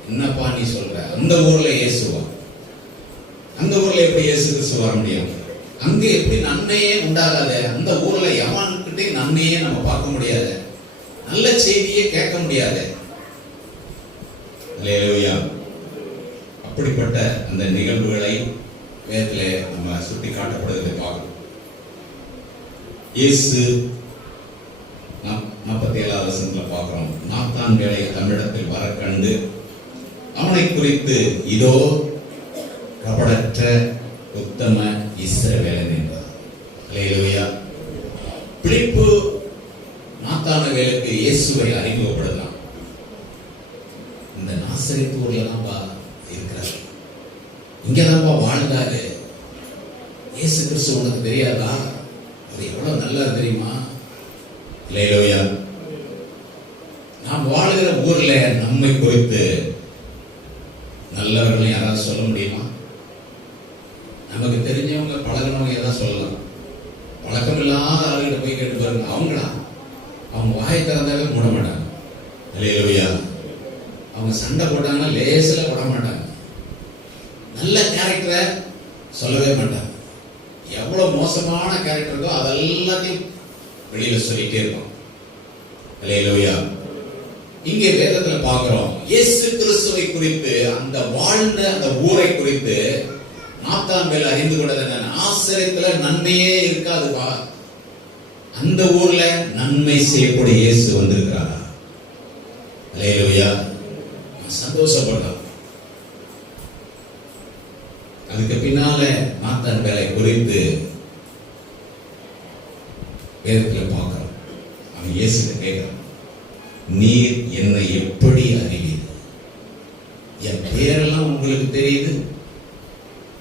என்னப்பா நீ சொல்ற? அந்த ஊர்ல இயேசுவா? அந்த ஊர்ல எப்படி இயேசு கிறிஸ்து வர முடியும்? அங்க எப்படி நன்மையே உண்டாகாத? அந்த ஊர்ல எவன்கிட்டே நன்மையே நம்ம பார்க்க முடியாது, நல்ல செய்தியே கேட்க முடியாது. அல்லேலூயா. அப்படிப்பட்ட அந்த நிகழ்வுகளை வேதத்திலே நம்ம சுட்டி காட்டப்படுவதை பார்க்கணும். இயேசு 47வது வசனத்துல பார்க்கிறோம். நாத்தான் வேலை தமிழத்தில் வர கண்டு அவனை குறித்து இதோ கபடற்ற உத்தம இஸ்ரவேலன் என்றார். அல்லேலூயா. பிலிப்பு நாத்தானவேலுக்கு இயேசுவை அறிமுகப்படுத்தலாம். இந்த நாசரேத் ஊர்ல தான் இருக்கிறார், இங்கதான்ப்பா வாழ்ந்தாரு. இயேசு கிறிஸ்து உனக்கு தெரியாதா? அது எவ்வளவு நல்லா தெரியுமா? அல்லேலூயா. நாம் வாழ்கிற ஊர்ல நம்மை குறித்து நல்லவர்கள் யாராவது சொல்ல முடியுமா? நமக்கு தெரிஞ்சவங்க, பழகினவங்க ஏதாவது சொல்லலாம். பழக்கம் இல்லாத ஆளுகிட்ட போய் கேட்டு பாருங்க, அவங்க வாயை திறந்தாவே மூட மாட்டாங்க. அல்லேலூயா. அவங்க சண்டை போட்டாங்கன்னா லேசில போட மாட்டாங்க. நல்ல கேரக்டரை சொல்லவே மாட்டாங்க. எவ்வளவு மோசமான கேரக்டர் இருக்கோ அதெல்லாத்தையும் வெளியில சொல்லிட்டே இருக்கும். அல்லேலூயா. இங்கே வேதத்துல பார்க்கிறோம், இயேசு கிறிஸ்துவை குறித்து, அந்த வாழ்ந்த அந்த ஊரை குறித்து நாத்தான் வேலை அறிந்து கொண்டது என்ன? நாசரேத்துல நன்மையே இருக்காதுப்பா, அந்த ஊர்ல நன்மை செய்யக்கூடிய இயேசு வந்திருக்கிறாரா? அல்லேலூயா. சந்தோஷப்படுறான். அதுக்கு பின்னால நாத்தான் வேலை குறித்து வேதத்துல பார்க்கிறோம். அவன் இயேசுவை கேட்கிறான், நீர் என்னை எப்படி அறிவீர்? என் பேரெல்லாம் உங்களுக்கு தெரியுது,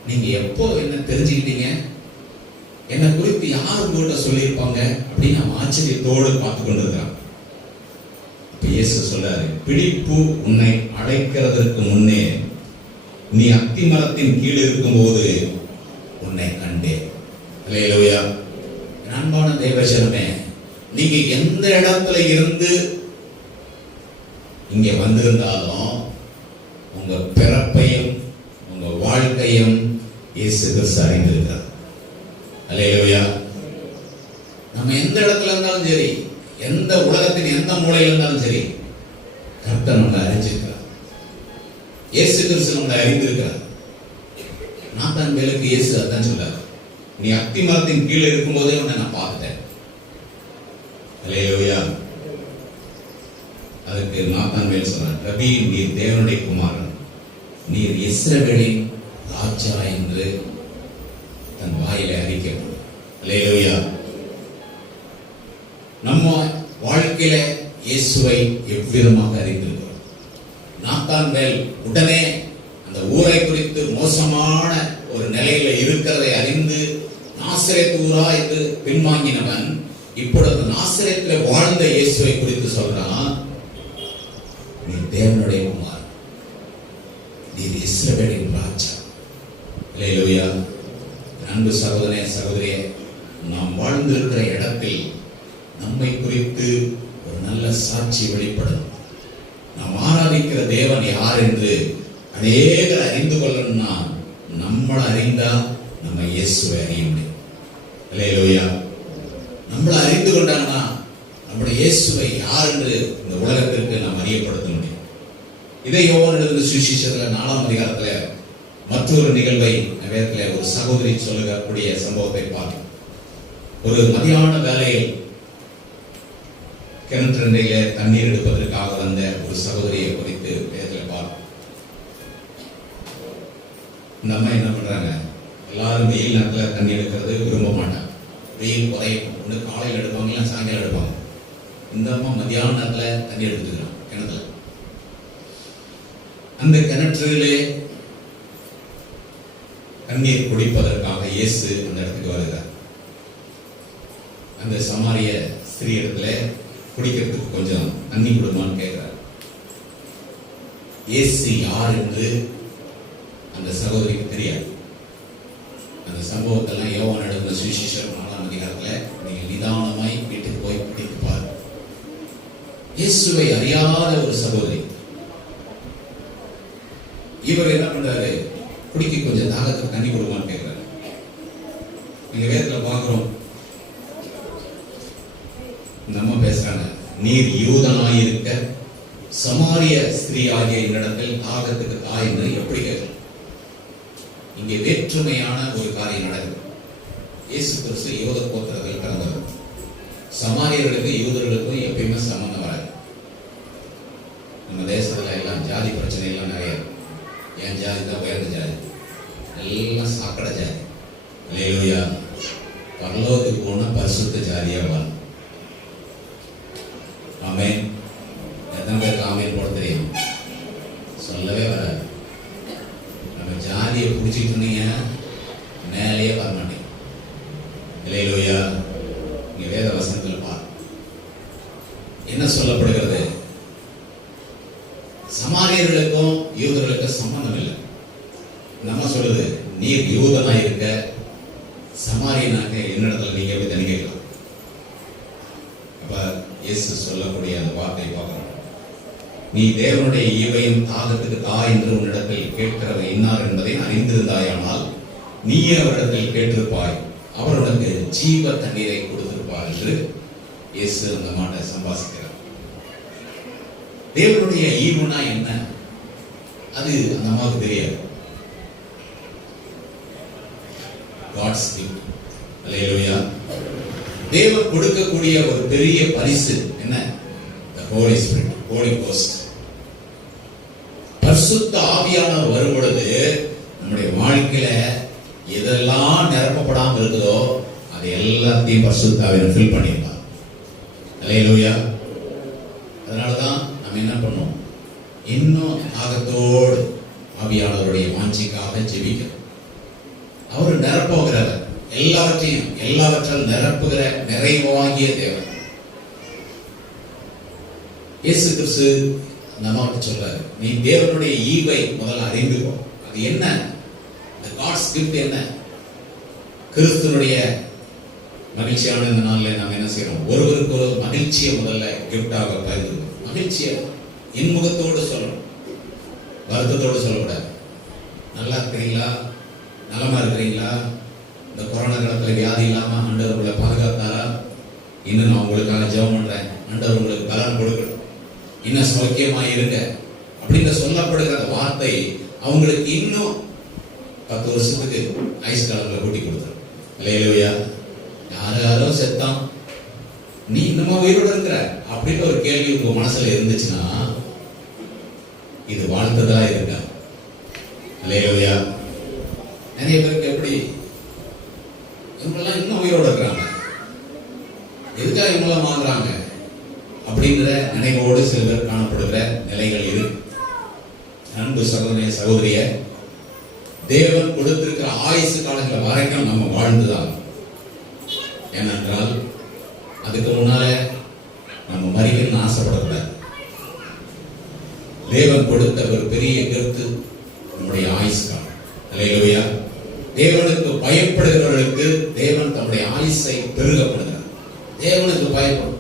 நீங்க எப்போ என்ன தெரிஞ்சுக்கிட்டீங்க? என்னை குறித்து யார் உங்கள்கிட்ட சொல்லியிருப்பாங்க அப்படின்னு அவன் ஆச்சரியத்தோடு பார்த்து கொண்டிருக்கிறான். அப்ப இயேசு சொல்றாரு, பிடிப்பு உன்னை அழைக்கிறதற்கு முன்னே நீ அத்தி மரத்தின் கீழ் இருக்கும்போது உன்னை கண்டேன். அல்லேலூயா. அன்பான தேவஜனமே, நீங்க எந்த இடத்துல இருந்து இங்க வந்திருந்தாலும் உங்க பிறப்பையும் உங்க வாழ்க்கையும் இயேசு கிறிஸ்து அறிந்திருக்கிறார். அல்லேலூயா. நம்ம எந்த இடத்துல இருந்தாலும் சரி, எந்த உலகத்தின் எந்த மூலையில் இருந்தாலும் சரி, கர்த்தர் நம்மளை அறிஞ்சிருக்கிறார். இயேசு கிறிஸ்து நம்மளை அறிந்திருக்கிறார். நாத்தான் வேலுக்கு இயேசு அதான் சொல்றார், நீ அத்தி மரத்தின் கீழே இருக்கும்போதே உன்னை நான் பார்த்துட்டேன். அல்லேலூயா. அதுக்கு நாத்தான் வேல் சொன்னார், ரபி, நீர் தேவனுடைய குமாரன், நீர் இஸ்ரவேலின் ராஜா என்று தன் வாயிலை அறிக்கப்படும். அல்லேலூயா. நம்ம வாழ்க்கையில இயேசுவை எவ்விதமாக அறிந்திருக்கிறோம்? நாத்தான் வேல் உடனே அந்த ஊரை குறித்து மோசமான ஒரு நிலையில இருக்கிறதை அறிந்து நாசரேத் ஊரா என்று பின்வாங்கினவன் இப்பொழுது நாசரேத்தில் வாழ்ந்த இயேசுவை குறித்து சொல்றான், நீ தேவனுடைய குமார், நீர் இஸ்ரவேலின் ராஜா. அல்லேலூயா. அன்பு சகோதரனே, சகோதரியே, நாம் வாழ்ந்திருக்கிற இடத்தில் நம்மை குறித்து ஒரு நல்ல சாட்சி வெளிப்படும். நாம் ஆராதிக்கிற தேவன் யார் என்று அநேகர் அறிந்து கொள்ளணும்னா நம்மளை அறிந்தா நம்ம இயேசுவை அறிய முடியும். அல்லேலூயா. நம்மளை அறிந்து கொண்டாங்கன்னா நம்முடைய இயேசுவை யார் என்று இந்த உலகத்திற்கு நாம் அறியப்படுத்த முடியும். இதை யோவான் எழுதின சுவிசேஷத்துல 4ஆம் அதிகாரத்துல மற்றொரு நிகழ்வை வேதத்துல ஒரு சகோதரி சொல்லக்கூடிய சம்பவத்தை பார்க்கிறோம். ஒரு மதியான வேளையில் கிணற்றண்டையில தண்ணீர் எடுப்பதற்காக வந்த ஒரு சகோதரியை குறித்து வேதத்துல பார்க்கிறோம். இந்த அம்மா என்ன பண்றாங்க, எல்லாரும் வெயில் நேரத்தில் தண்ணி எடுக்கிறது விரும்ப மாட்டாங்க. வெயில் குறையும், ஒன்று காலையில் எடுப்பாங்க இல்லை சாயங்காலம் எடுப்பாங்க. இந்த அம்மா மதியான நேரத்தில் தண்ணி எடுத்துக்கலாம் கிணத்துல. அந்த கிணற்றிலே தண்ணீர் குடிப்பதற்காக இயேசு அந்த இடத்துக்கு வருகிறார். அந்த சமாரிய ஸ்திரீ இடத்துல குடிக்கிறதுக்கு கொஞ்சம் தண்ணி கொடுமான்னு கேட்கிறார். இயேசு யார் என்று அந்த சகோதரிக்கு தெரியாது. அந்த சம்பவத்தெல்லாம் யோவான் எழுதின சுவிசேஷம் 4ஆம் அதிகாரத்துல நீங்க நிதானமாய் வீட்டுக்கு போய் படித்து பாரு. இயேசுவை அறியாத ஒரு சகோதரி. இவர் என்ன பண்றாரு, குடிக்க கொஞ்சம் தாகத்துக்கு தண்ணி கொடுமான்னு கேட்கிறாரு. நீங்க வேதத்துல பார்க்கிறோம், நம்ம பேசுறாங்க, நீர் யூதனாயிருக்க சமாரிய ஸ்திரீ ஆகிய என்னிடத்தில் தாகத்துக்கு தாய் என்று எப்படி கேட்கலாம்? இங்கே வேற்றுமையான ஒரு காரியம் நடக்குது. இயேசு கிறிஸ்து யூத கோத்திரத்தில் பிறந்தவர். சமாரியர்களுக்கு யூதர்களுக்கும் எப்பயுமே சம்பந்தம் வராது. நம்ம தேசத்துல எல்லாம் ஜாதி பிரச்சனை எல்லாம் நிறைய. என் ஜாதி தான் உயர்ந்த ஜாதி, எல்லாம் சாக்கடை ஜாதி. அல்லேலூயா. பரலோகத்துக்கு போனா பரிசுத்த ஜாதியா வரும். ஆமென். எத்தனை பேருக்கு ஆமென் போட தெரியும்? சொல்லவே வராது. நம்ம ஜாதியை பிடிச்சிட்டு இருந்தீங்க மேலேயே வர மாட்டீங்க. அல்லேலூயா. நீங்க வேத வசனத்தில் பார் என்ன சொல்லப்படுகிறது. சமாரியர்களுக்கும் யூதர்களுக்கும் சம்பந்தம் இல்லை. நம்ம சொல்லுது, நீர் யூதனா இருக்க சமாரியனாக என்னிடத்துல நீங்க எப்படி தண்ணி கேட்கலாம்? அப்ப இயேசு சொல்லக்கூடிய அந்த வார்த்தை பார்க்கிறோம். நீ தேவனுடைய ஈவையும் தாகத்துக்கு தா என்று உன்னிடத்தில் கேட்கிறவர் இன்னார் என்பதை அறிந்திருந்தாயானால் நீயே அவரிடத்தில் கேட்டிருப்பாய், அவர் உனக்கு ஜீவ தண்ணீரை கொடுத்திருப்பார் என்று இயேசு அந்த மாட்டை சம்பாசிக்கிறார். தேவனுடைய ஈவுனா என்ன, அது அந்த அம்மாவுக்கு தெரியாது. God's gift. அல்லேலூயா. தேவன் கொடுக்கக்கூடிய ஒரு பெரிய பரிசு என்ன? The Holy Spirit, Holy Ghost. பரிசுத்த ஆவியானவர் வரும் பொழுது நம்முடைய வாழ்க்கையில எதெல்லாம் நிரப்பப்படாமல் இருக்குதோ அது எல்லாத்தையும் பரிசுத்த ஆவியானவர் ஃபில் பண்ணிருப்பார். அல்லேலூயா. அதனாலதான் நம்ம என்ன பண்ணோம், இன்னும் தாகத்தோடு ஆவியானவருடைய வாஞ்சிக்காக ஜெபிக்கிறோம். அவர் நிரப்புகிறவர், எல்லாவற்றால் நிரப்புகிற நிறைவாகிய தேவன். இயேசு கிறிஸ்து நம்மகிட்ட சொல்றாரு, நீ தேவனுடைய ஈவை முதல்ல அறிந்துக்கோ. அது என்ன? காட்ஸ் கிஃப்ட் என்ன? கிறிஸ்துனுடைய மகிழ்ச்சியான இந்த நாளில் நாம் என்ன செய்யறோம், ஒருவருக்கு ஒரு மகிழ்ச்சியை முதல்ல கிஃப்டாக பகிர்ந்து, மகிழ்ச்சியை இன்முகத்தோடு சொல்லணும், வருத்தத்தோடு சொல்லக்கூடாது. நல்லா இருக்கிறீங்களா, நலமா இருக்கிறீங்களா, இந்த கொரோனா காலத்துல வியாதி இல்லாம ஆண்டவர் உங்களை பாதுகாத்தாரா, இன்னும் நான் உங்களுக்காக ஜெபம் பண்றேன், ஆண்டவர் உங்களுக்கு பலன் கொடுக்கணும், இன்னும் சௌக்கியமா இருங்க அப்படின்னு சொல்லப்படுகிற அந்த வார்த்தை அவங்களுக்கு இன்னும் 10 வருஷத்துக்கு ஐஸ் காலத்துல கூட்டி கொடுத்துரும். அல்லேலூயா. யாரோ செத்தான், நீ இன்னுமா உயிரோட இருக்கிற அப்படின்னு ஒரு கேள்வி உங்க மனசுல இருந்துச்சுன்னா இது வாழ்த்ததா இருக்கா? அல்லேலூயா. நிறைய பேருக்கு எப்படி, இவங்கெல்லாம் இன்னும் உயிரோட இருக்கிறாங்க, எதுக்காக இவங்களாம் வாங்குறாங்க அப்படிங்கிற நினைவோடு சில பேர் காணப்படுகிற நிலைகள் இருக்கு. அன்பு சகோதரிய சகோதரிய, தேவன் கொடுத்திருக்கிற ஆயுசு காலங்கள் வரைக்கும் நம்ம வாழ்ந்துதான். ஏனென்றால் அதுக்கு முன்னால நம்ம மறிக்கணும்னு ஆசைப்படக்கூடாது. தேவன் கொடுத்த ஒரு பெரிய கருத்து நம்முடைய ஆயுசு காலம். அல்லேலூயா. தேவனுக்கு பயப்படுகிறவர்களுக்கு தேவன் தம்முடைய ஆயுசை பெருகப்படுகிறார். தேவனுக்கு பயப்படும்.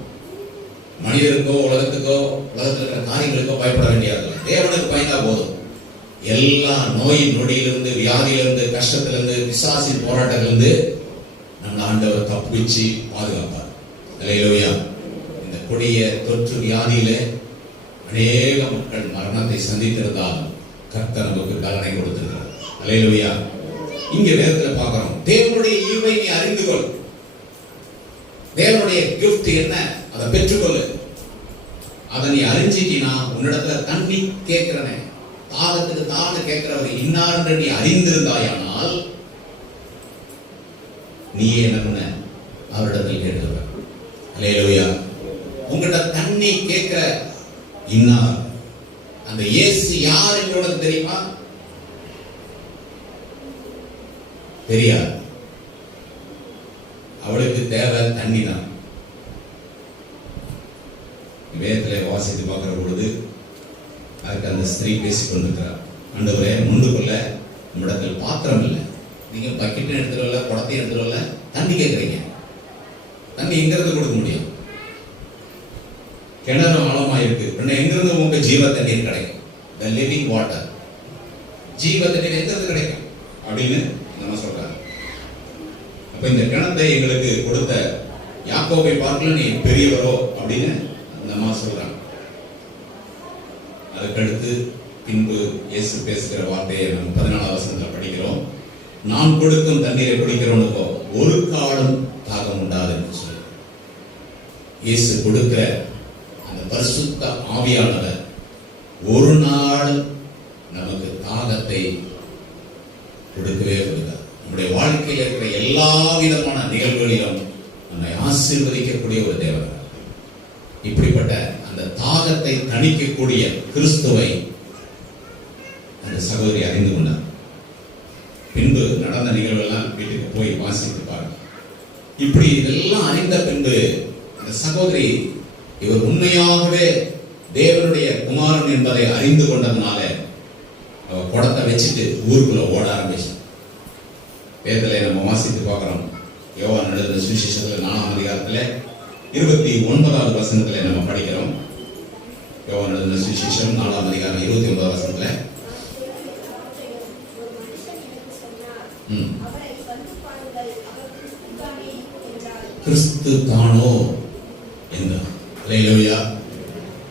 மனிதருக்கோ உலகத்துக்கோ உலகத்தில் இருக்கிற காரியங்களுக்கோ பயப்பட வேண்டியதில்லை. தேவனுக்கு பயந்தா போதும். எல்லா நோயின் நொடியிலிருந்து, வியாதியிலிருந்து, கஷ்டத்திலிருந்து, பிசாசின் போராட்டத்திலிருந்து நம்ம ஆண்டவர் தப்பிச்சு பாதுகாப்பார். அல்லேலூயா. இந்த கொடிய தொற்று வியாதியில அநேக மக்கள் மரணத்தை சந்தித்திருந்தாலும் கர்த்தர் நமக்கு பலனை கொடுத்திருக்கிறார். அல்லேலூயா. இங்க வேதத்துல பார்க்கிறோம், தேவனுடைய ஈவை நீ அறிந்து கொள். தேவனுடைய கிஃப்ட் என்ன அதை பெற்றுக்கொள்ளு. அதை நீ அறிஞ்சிட்டினா உன்னிடத்துல தண்ணி கேட்கிறனே, தாகத்துக்கு தானே கேட்கிறவர் இன்னார் என்று நீ அறிந்திருந்தாயானால் நீயே என்ன பண்ண அவரிடத்தில் கேட்கிறவர். அல்லேலூயா. உங்ககிட்ட தண்ணி கேட்கிற இன்னார், அந்த இயேசு யார் என்று உனக்கு தெரியுமா? தெரியாது. அவளுக்கு தேவை தண்ணி தான். வேதத்திலே வாசித்து பார்க்கிற பொழுது அதுக்கு அந்த ஸ்திரீ பேசிக் கொண்டிருக்கிறார். ஆண்டவரே, முண்டு கொள்ள நம்மிடத்தில் பாத்திரம் இல்லை, நீங்க பக்கெட்டும் எடுத்துட்டு வரல, குடத்தையும் எடுத்துட்டு வரல, தண்ணி கேட்குறீங்க. தண்ணி எங்கிருந்து கொடுக்க முடியும்? கிணறு ஆழமா இருக்கு, எங்கிருந்து உங்களுக்கு ஜீவ தண்ணீர் கிடைக்கும்? த லிவிங் வாட்டர், ஜீவ தண்ணீர் எங்கிருந்து கிடைக்கும் அப்படின்னு நம்ம சொல்றாங்க. அப்ப இந்த கிணத்தை எங்களுக்கு கொடுத்த யாக்கோபை பார்க்கல நீ பெரியவரோ அப்படின்னு அந்த அம்மா சொல்றாங்க. அதுக்கடுத்து பின்பு இயேசு பேசுகிற வார்த்தையை நம்ம 14ஆம் வசனத்துல படிக்கிறோம். நான் கொடுக்கும் தண்ணீரை குடிக்கிறவனுக்கோ ஒரு காலம் தாகம் உண்டாது என்று சொல்லி இயேசு கொடுக்கிற அந்த பரிசுத்த ஆவியானவர் ஒரு நாள் நமக்கு தாகத்தை கொடுக்கவே கொடுக்காது. நம்முடைய வாழ்க்கையில் இருக்கிற எல்லா விதமான நிகழ்வுகளிலும் நம்மை ஆசீர்வதிக்கக்கூடிய ஒரு தேவன். இப்படிப்பட்ட அந்த தாகத்தை தணிக்கக்கூடிய கிறிஸ்துவை அந்த சகோதரி அறிந்து கொண்டார். பின்பு நடந்த நிகழ்வெல்லாம் வீட்டுக்கு போய் வாசித்து பாருங்க. இப்படி இதெல்லாம் அறிந்த பின்பு அந்த சகோதரி இவர் உண்மையாகவே தேவனுடைய குமாரன் என்பதை அறிந்து கொண்டதுனால அவ குடத்தை வச்சுட்டு ஊருக்குள்ள ஓட ஆரம்பிச்சான். வேதத்திலே நம்ம வாசித்து பார்க்கிறோம். யோவான் எழுதின சுவிசேஷத்துல 4ஆம் அதிகாரத்துல 29வது வசனத்துல நம்ம படிக்கிறோம். யோவான் எழுதின சுவிசேஷம் 4ஆம் அதிகாரம் 29வது வசனத்துல கிறிஸ்து தானோ என்றார். அல்லேலூயா.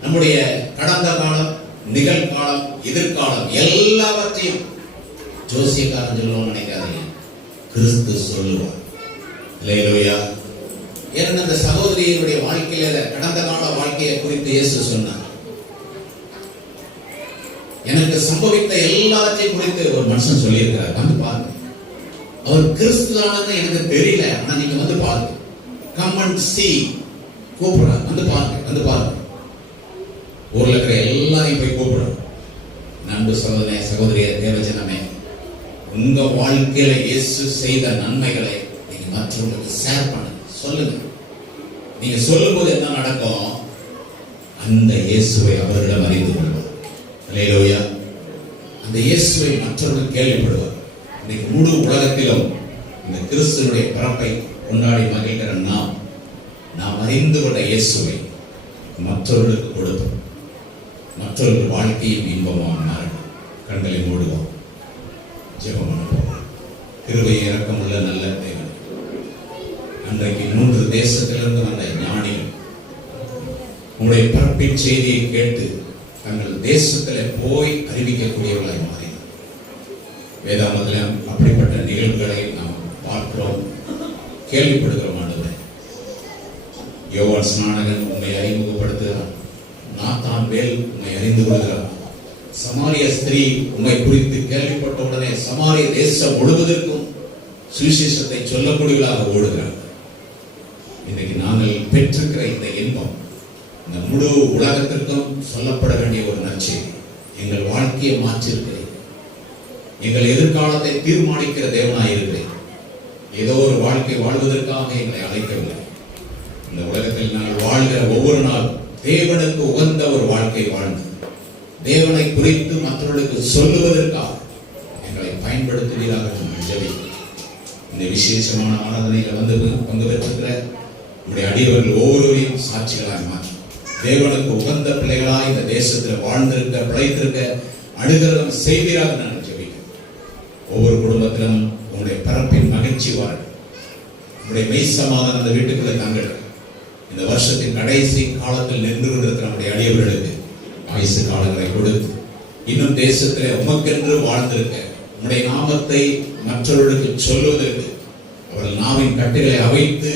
நம்முடைய கடந்த காலம், நிகழ்காலம், எதிர்காலம் எல்லாவற்றையும் ஜோசியக்காரன் சொல்லணும்னு நினைக்காதீங்க, கிறிஸ்து சொல்லுவார். அல்லேலூயா. ஏன்னா அந்த சகோதரியினுடைய வாழ்க்கையில கடந்த கால வாழ்க்கையை குறித்து இயேசு சொன்னார். எனக்கு சம்பவித்த எல்லாத்தையும் குறித்து ஒரு மனுஷன் சொல்லியிருக்கிறார், வந்து பாருங்க. அவர் கிறிஸ்துவானது எனக்கு தெரியல, ஆனா நீங்க வந்து பாருங்க. கம் அண்ட் see, கூப்பிடுறார், வந்து பாருங்க, வந்து பாருங்க. ஊர்ல இருக்கிற எல்லாரையும் போய் கூப்பிடுறார். நண்பு சகோதரனே, சகோதரிய, தேவஜனமே, உங்க வாழ்க்கையில இயேசு செய்த நன்மைகளை நீங்க மற்றவங்களுக்கு ஷேர் பண்ணுங்க, சொல்லுங்க. நீங்க சொல்லும் போது என்ன நடக்கும்? அந்த இயேசுவை அவர்களிடம் அறிந்து கொள்வார். அல்லேலூயா. அந்த இயேசுவை மற்றவர்கள் கேள்விப்படுவார். இன்னைக்கு முழு உலகத்திலும் இந்த கிறிஸ்துவனுடைய பிறப்பை கொண்டாடி மகிழ்கிற நாம் அறிந்து கொண்ட இயேசுவை மற்றவர்களுக்கு கொடுப்போம். மற்றவர்கள் வாழ்க்கையும் இன்பமாக மாறும். கண்களை மூடுவோம், ஜெபம் பண்ணுவோம். கிருபை இரக்கமுள்ள நல்ல தேவன், அன்றைக்கு 3 தேசத்திலிருந்து வந்த ஞானிகள் உங்களுடைய பிறப்பின் செய்தியை கேட்டு தங்கள் தேசத்தில் போய் அறிவிக்கக்கூடியவர்களாய் மாறினார். வேதாமத்தில் அப்படிப்பட்ட நிகழ்வுகளை நாம் பார்க்கிறோம், கேள்விப்படுகிறோம். ஆண்டவரே, யோவான் ஸ்நானகன் உண்மை அறிமுகப்படுத்துகிறார். நாத்தான் வேல் உண்மை அறிந்து கொள்கிறார். சமாரிய ஸ்திரீ உண்மை குறித்து கேள்விப்பட்ட உடனே சமாரிய தேசம் முழுவதற்கும் சுவிசேஷத்தை சொல்லக்கூடியவர்களாக ஓடுகிறார். இன்னைக்கு நாங்கள் பெற்றிருக்கிற இந்த இன்பம் இந்த முழு உலகத்திற்கும் சொல்லப்பட வேண்டிய ஒரு நற்செய்தி. எங்கள் வாழ்க்கையை மாற்றிருக்கிறேன், எங்கள் எதிர்காலத்தை தீர்மானிக்கிற தேவனாய் இருக்கிறேன். ஏதோ ஒரு வாழ்க்கை வாழ்வதற்காக எங்களை அழைக்கவில்லை. இந்த உலகத்தில் நாங்கள் வாழ்கிற ஒவ்வொரு நாள் தேவனுக்கு உகந்த ஒரு வாழ்க்கை வாழ்ந்து தேவனை குறித்து மற்றவர்களுக்கு சொல்லுவதற்காக எங்களை பயன்படுத்துவதாக ஜெபி. இந்த விசேஷமான ஆராதனையில் வந்து பங்கு பெற்றிருக்கிற நம்முடைய அடியவர்கள் ஒவ்வொருவரையும் சாட்சிகளாய் மாற்றும். தேவனுக்கு உகந்த பிள்ளைகளாய் இந்த தேசத்தில் வாழ்ந்திருக்க பிழைத்திருக்க அனுகிரகம் செய்வீராக நான் ஜெபிக்கிறேன். ஒவ்வொரு குடும்பத்திலும் உங்களுடைய பிறப்பின் மகிழ்ச்சி வாழ, உங்களுடைய மெய் சமாதானம் அந்த வீட்டுக்குள்ளே தங்கட. இந்த வருஷத்தின் கடைசி காலத்தில் நின்று கொண்டிருக்கிற நம்முடைய அடியவர்களுக்கு ஆயுசு காலங்களை கொடுத்து இன்னும் தேசத்திலே உமக்கென்று வாழ்ந்திருக்க உம்முடைய நாமத்தை மற்றவர்களுக்கு சொல்வதற்கு அவர்கள் நாவின் கட்டுகளை அவைத்து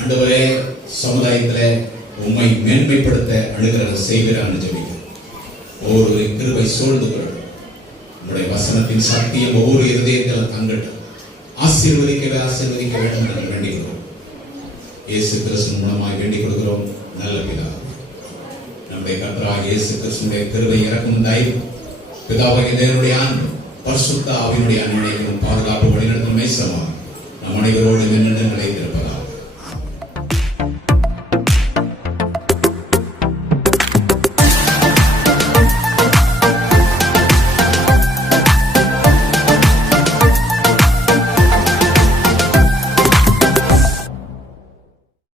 ஆண்டவரே சமுதாயத்திலே உம்மை மேன்மைப்படுத்த அனுகிரகம் செய்கிறான்னு ஜெபிக்கிறோம். ஒவ்வொருவரின் கிருபை சூழ்ந்து கொள்ளட்டும். உம்முடைய வசனத்தின் சக்தியும் ஒவ்வொரு இருதயத்திலும் தங்கட்டும். ஆசீர்வதிக்க வேண்டும் என்று வேண்டிக்கிறோம். இயேசு கிறிஸ்து மூலமாய் வேண்டிக் கொடுக்கிறோம் நல்ல பிதாவே. நம்முடைய கர்த்தராகிய இயேசு கிறிஸ்துவினுடைய கிருபை இறக்கும் தயவு பிதாவாகிய தேவனுடைய அன்பு பரிசுத்த ஆவியினுடைய அன்பினையும் பாதுகாப்பு வழிநடத்தும் நேசமாக நம் அனைவரோடு நின்று நிலைத்திருப்பதாக